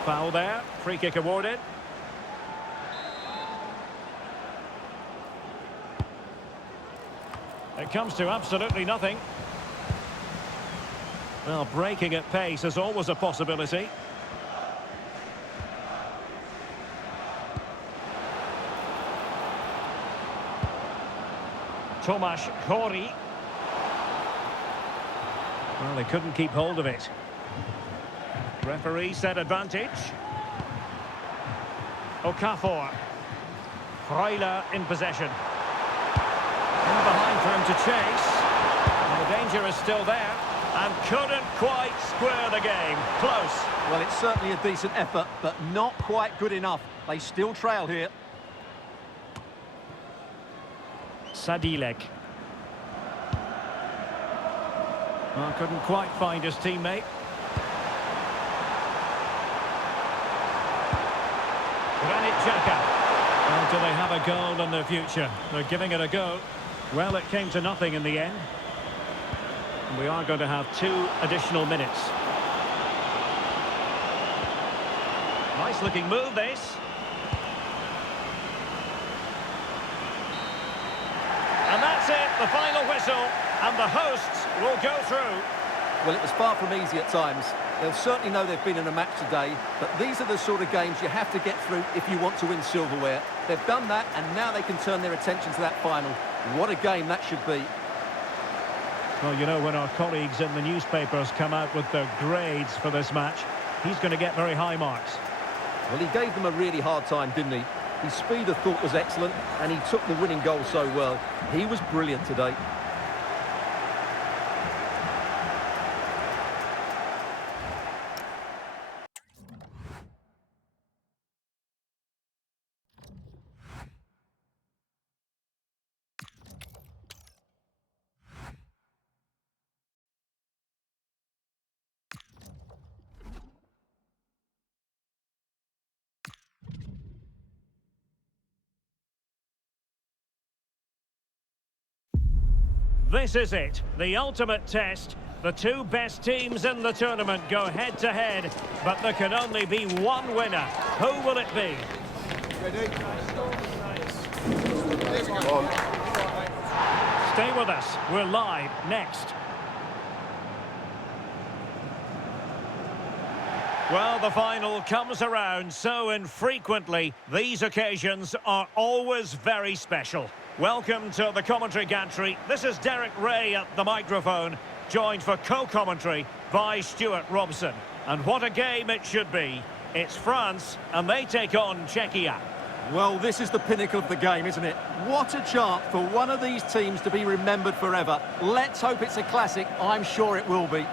Foul there. Free kick awarded. It comes to absolutely nothing. Well, breaking at pace is always a possibility. Tomasz Kori. Well, they couldn't keep hold of it. Referee said advantage. Okafor. Freuler in possession. In behind for him to chase. And the danger is still there. And couldn't quite square the game. Close. Well, it's certainly a decent effort, but not quite good enough. They still trail here. Sadilek. Well, couldn't quite find his teammate. Granit Xhaka. Well, do they have a goal in their future? They're giving it a go. Well, it came to nothing in the end. We are going to have 2 additional minutes. Nice looking move, this. And that's it, the final whistle, and the hosts will go through. Well, it was far from easy at times. They'll certainly know they've been in a match today, but these are the sort of games you have to get through if you want to win silverware. They've done that, and now they can turn their attention to that final. What a game that should be. Well, you know, when our colleagues in the newspapers come out with their grades for this match, he's going to get very high marks. Well, he gave them a really hard time, didn't he? His speed, I thought, was excellent, and he took the winning goal so well. He was brilliant today. This is it, the ultimate test. The 2 best teams in the tournament go head-to-head, but there can only be one winner. Who will it be? Stay with us, we're live next. Well, the final comes around so infrequently. These occasions are always very special. Welcome to the commentary gantry. This is Derek Ray at the microphone, joined for co-commentary by Stuart Robson. And what a game it should be. It's France, and they take on Czechia. Well, this is the pinnacle of the game, isn't it? What a chance for one of these teams to be remembered forever. Let's hope it's a classic. I'm sure it will be.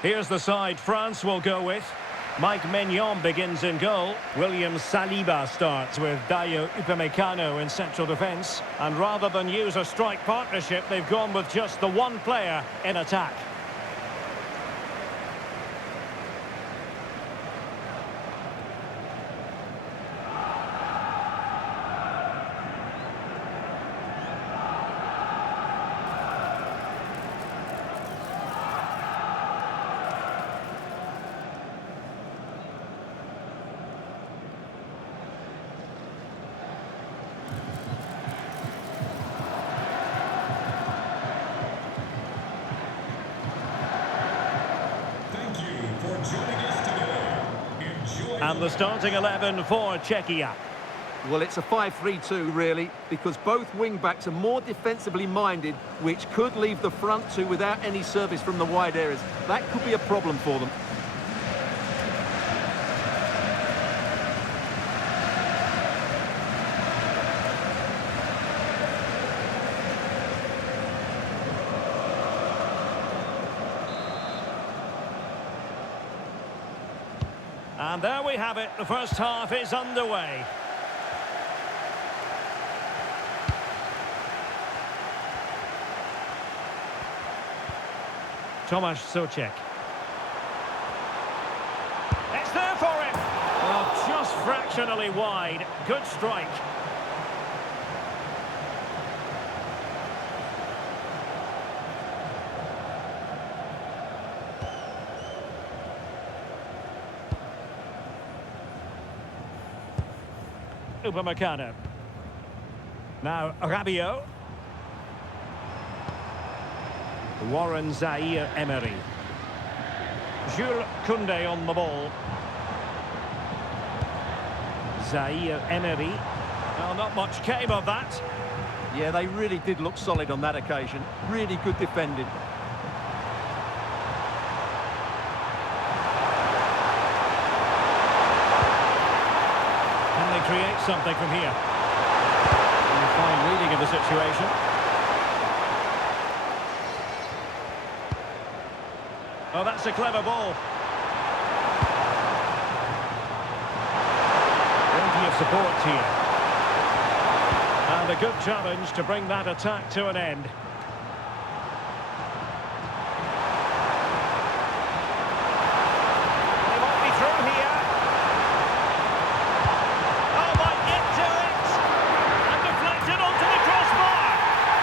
Here's the side France will go with. Mike Maignan begins in goal. William Saliba starts with Dayo Upamecano in central defence. And rather than use a strike partnership, they've gone with just the one player in attack. And the starting 11 for Czechia. Well, it's a 5-3-2, really, because both wing-backs are more defensively minded, which could leave the front two without any service from the wide areas. That could be a problem for them. And there we have it, the first half is underway. Tomasz Souček. It's there for him! Well, just fractionally wide. Good strike. Upamecano. Now Rabiot. Warren Zaire-Emery. Jules Koundé on the ball. Zaire-Emery. Well, not much came of that. Yeah, they really did look solid on that occasion. Really good defending. Can they create something from here? And a fine reading of the situation. Oh, that's a clever ball. Plenty of support here. And a good challenge to bring that attack to an end. They won't be through here. Oh, might get to it. And deflected onto the crossbar.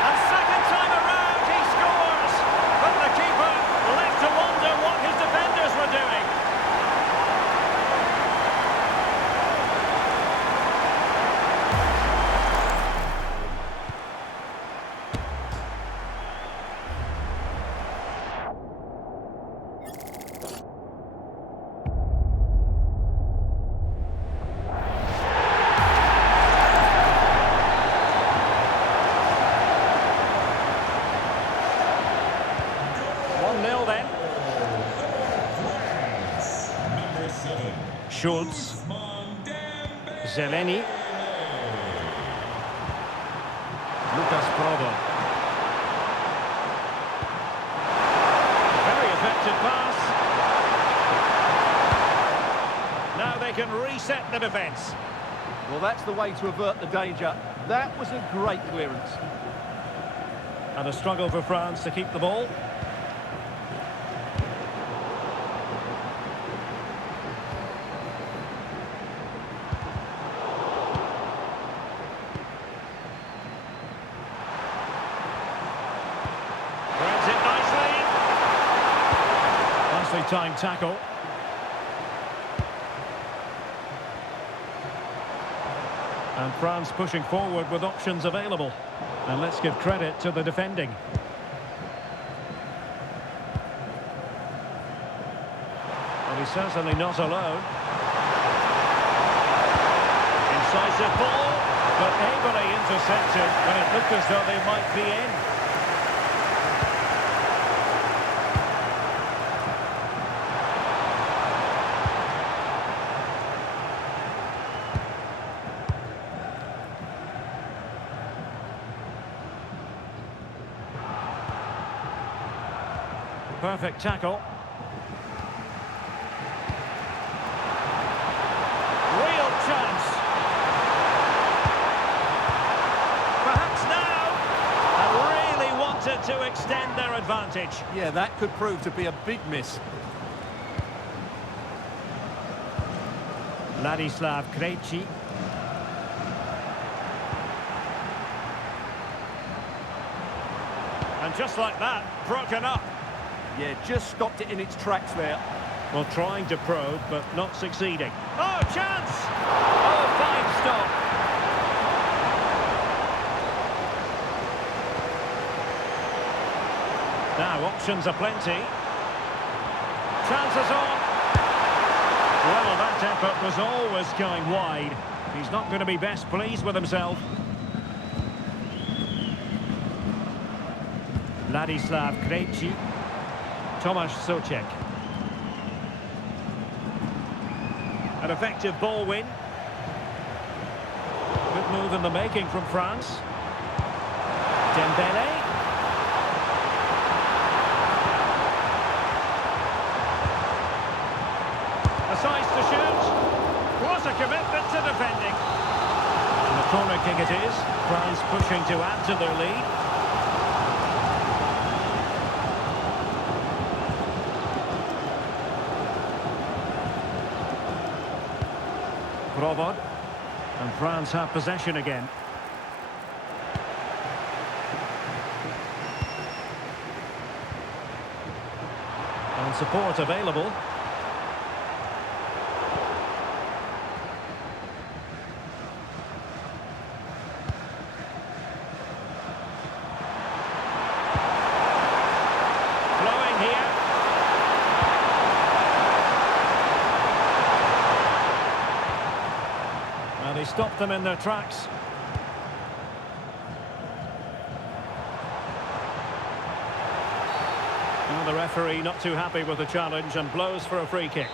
And second time around, he scores. But the keeper left to wonder what his defenders were doing. Schultz, Zeleny, Lucas Provo. Very effective pass. Now they can reset the defence. Well, that's the way to avert the danger. That was a great clearance. And a struggle for France to keep the ball. Time tackle. And France pushing forward with options available. And let's give credit to the defending. Well, he's certainly not alone. Incisive ball, but ably intercepted when it looked as though they might be in. Perfect tackle. Real chance. Perhaps now. And really wanted to extend their advantage. Yeah, that could prove to be a big miss. Ladislav Krejci. And just like that, broken up. Yeah, just stopped it in its tracks there. Well, trying to probe, but not succeeding. Oh, chance! Oh, fine stop. Now, options are plenty. Chances on. Well, that effort was always going wide. He's not going to be best pleased with himself. Ladislav Krejci. Tomasz Souček. An effective ball win. Good move in the making from France. Dembele. A size to shoot. What a commitment to defending. And the corner kick it is. France pushing to add to their lead. Provod, and France have possession again. And support available. Flowing here. Well, he stopped them in their tracks. Well, the referee not too happy with the challenge and blows for a free kick.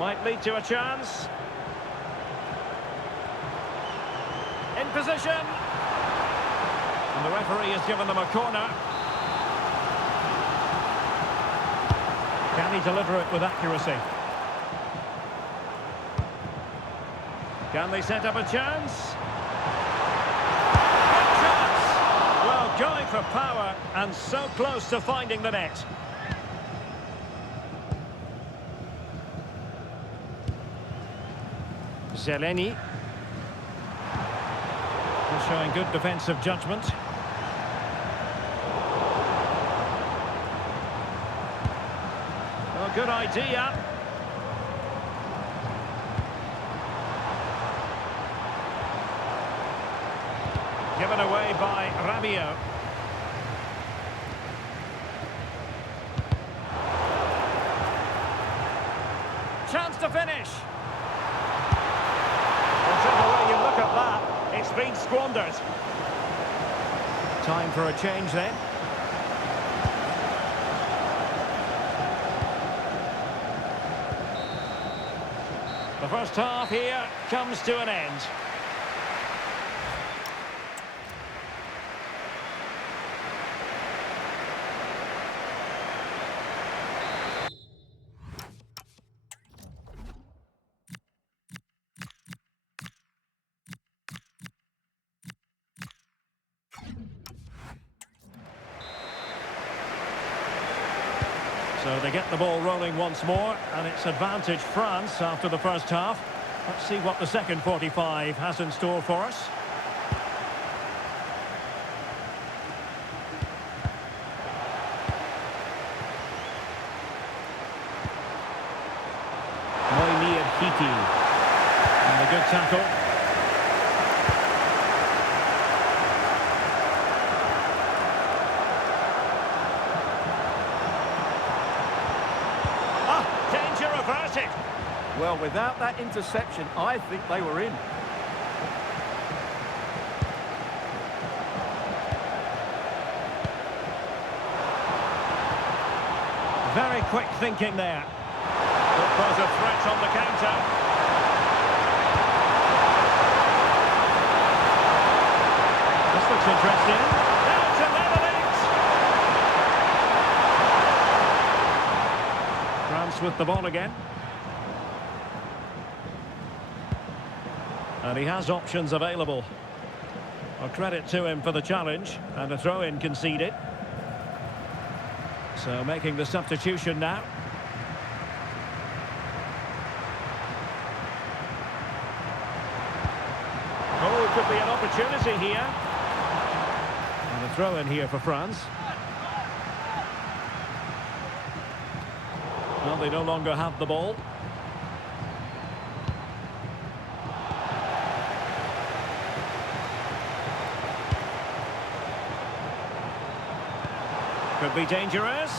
Might lead to a chance. In position. And the referee has given them a corner. Can he deliver it with accuracy? Can they set up a chance? Good chance! Well, going for power and so close to finding the net. Zeleny. He's showing good defensive judgment. Well, good idea. Given away by Rabiot. Chance to finish. Whichever way you look at that, it's been squandered. Time for a change then. The first half here comes to an end. So they get the ball rolling once more, and it's advantage France after the first half. Let's see what the second 45 has in store for us. Moinir Hiti. And a good tackle. Well, without that interception, I think they were in. Very quick thinking there. Could pose a threat on the counter. This looks interesting. Now to level it. France with the ball again. And he has options available. Well, credit to him for the challenge, and a throw-in conceded. So making the substitution now. Oh, it could be an opportunity here. And a throw-in here for France. Well, they no longer have the ball. Could be dangerous.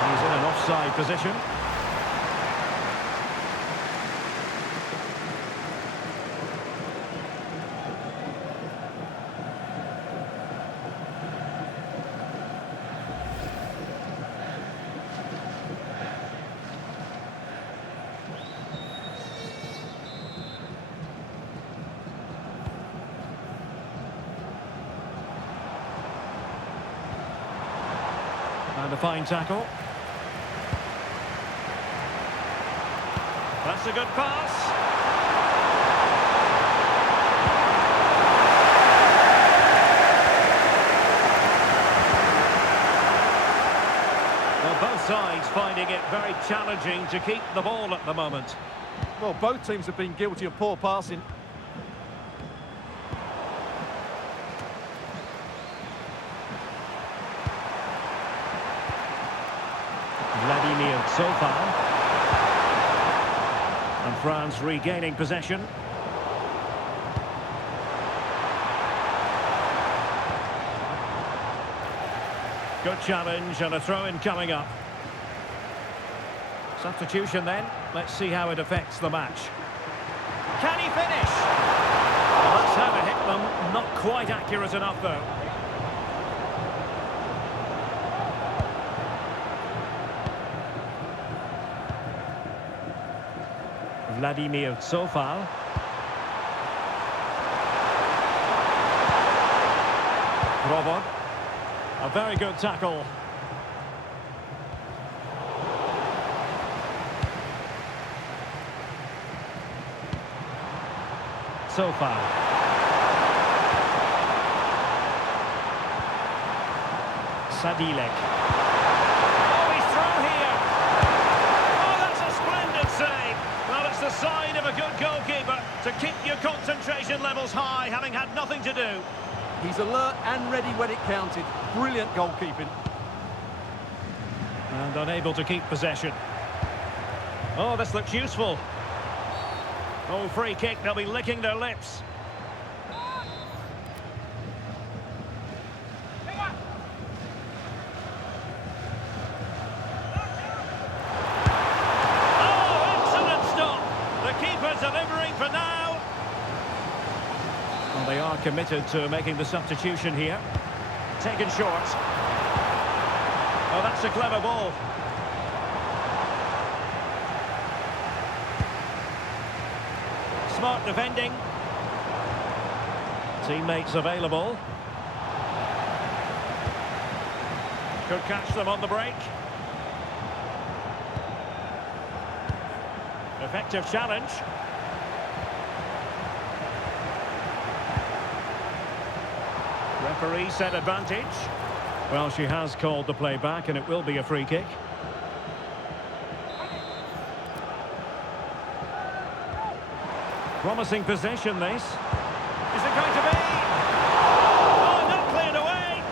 He's in an offside position. And a fine tackle. That's a good pass. Well, both sides finding it very challenging to keep the ball at the moment. Well, both teams have been guilty of poor passing. Vladimir Sofan. And France regaining possession. Good challenge and a throw-in coming up. Substitution then. Let's see how it affects the match. Can he finish? Well, that's how to hit them. Not quite accurate enough, though. Vladimir Zofal. Robot. A very good tackle. Zofal. Sadilek. Oh, he's through here. Oh, that's a splendid save. Well, it's the sign of a good goalkeeper to keep your concentration levels high, having had nothing to do. He's alert and ready when it counted. Brilliant goalkeeping. And unable to keep possession. Oh, this looks useful. Oh, free kick, they'll be licking their lips. Oh, excellent stop. The keeper delivering for now. Well, they are committed to making the substitution here. Taken short. Oh, that's a clever ball. Smart defending. Teammates available. Could catch them on the break. Effective challenge. Referee set advantage. Well, she has called the play back, and it will be a free kick. Promising possession, this. Is it going to be? Oh, not cleared away!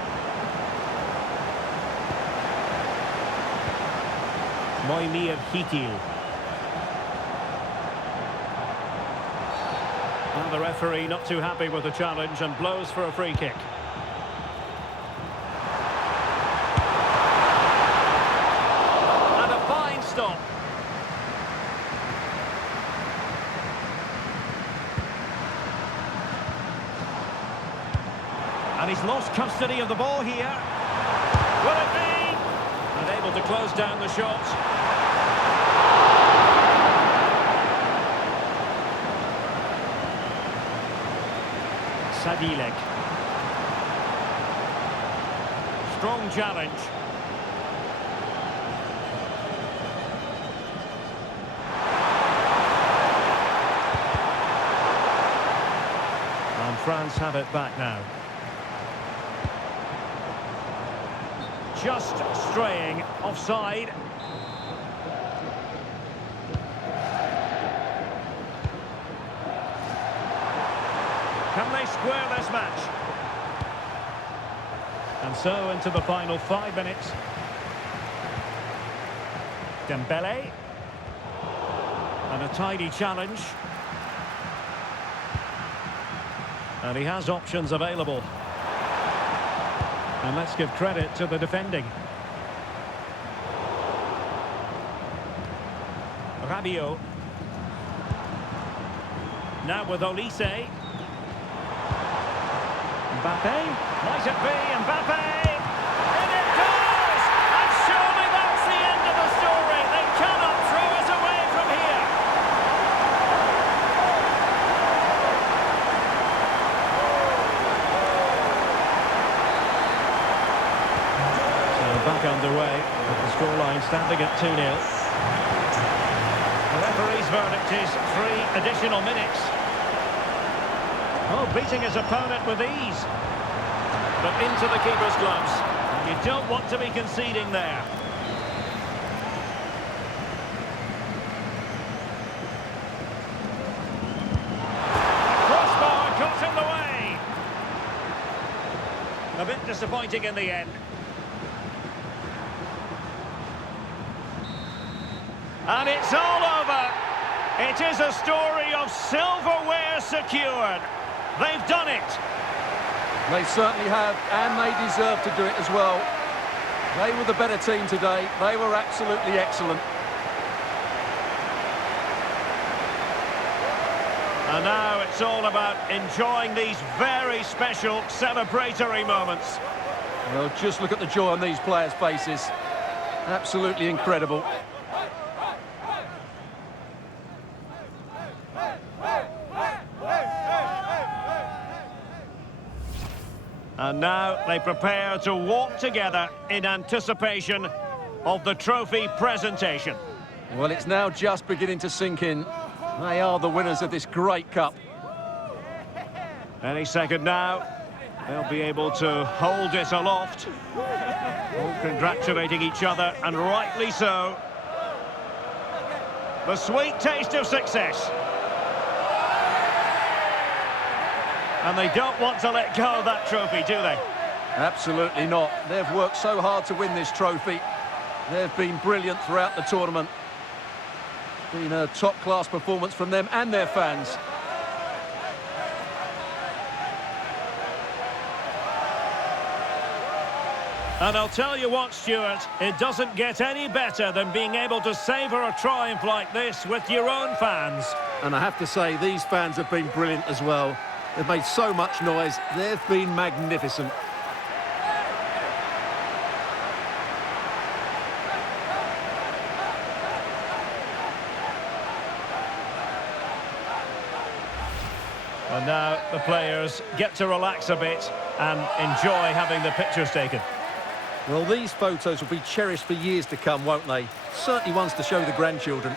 Moimir Hitil. And the referee not too happy with the challenge and blows for a free kick. And a fine stop. And he's lost custody of the ball here. Will it be? Unable to close down the shot. Sadilek. Strong challenge. And France have it back now. Just straying offside. Can they square this match? And so into the final 5 minutes. Dembele. And a tidy challenge. And he has options available. And let's give credit to the defending. Rabiot. Now with Olise. Mbappe. Might it be Mbappe? And it goes! And surely that's the end of the story. They cannot throw us away from here. Back underway, with the scoreline standing at 2-0. The referee's verdict is 3 additional minutes. Oh, beating his opponent with ease. But into the keeper's gloves. And you don't want to be conceding there. Crossbar caught in the way. A bit disappointing in the end. And it's all over. It is a story of silverware secured. They've done it. They certainly have, and they deserve to do it as well. They were the better team today. They were absolutely excellent. And now it's all about enjoying these very special celebratory moments. Well, just look at the joy on these players' faces. Absolutely incredible. And now they prepare to walk together in anticipation of the trophy presentation. Well, it's now just beginning to sink in. They are the winners of this great cup. Any second now, they'll be able to hold it aloft. All congratulating each other, and rightly so. The sweet taste of success. And they don't want to let go of that trophy, do they? Absolutely not. They've worked so hard to win this trophy. They've been brilliant throughout the tournament. It's been a top-class performance from them and their fans. And I'll tell you what, Stuart, it doesn't get any better than being able to savour a triumph like this with your own fans. And I have to say, these fans have been brilliant as well. They've made so much noise. They've been magnificent. And now the players get to relax a bit and enjoy having the pictures taken. Well, these photos will be cherished for years to come, won't they? Certainly ones to show the grandchildren.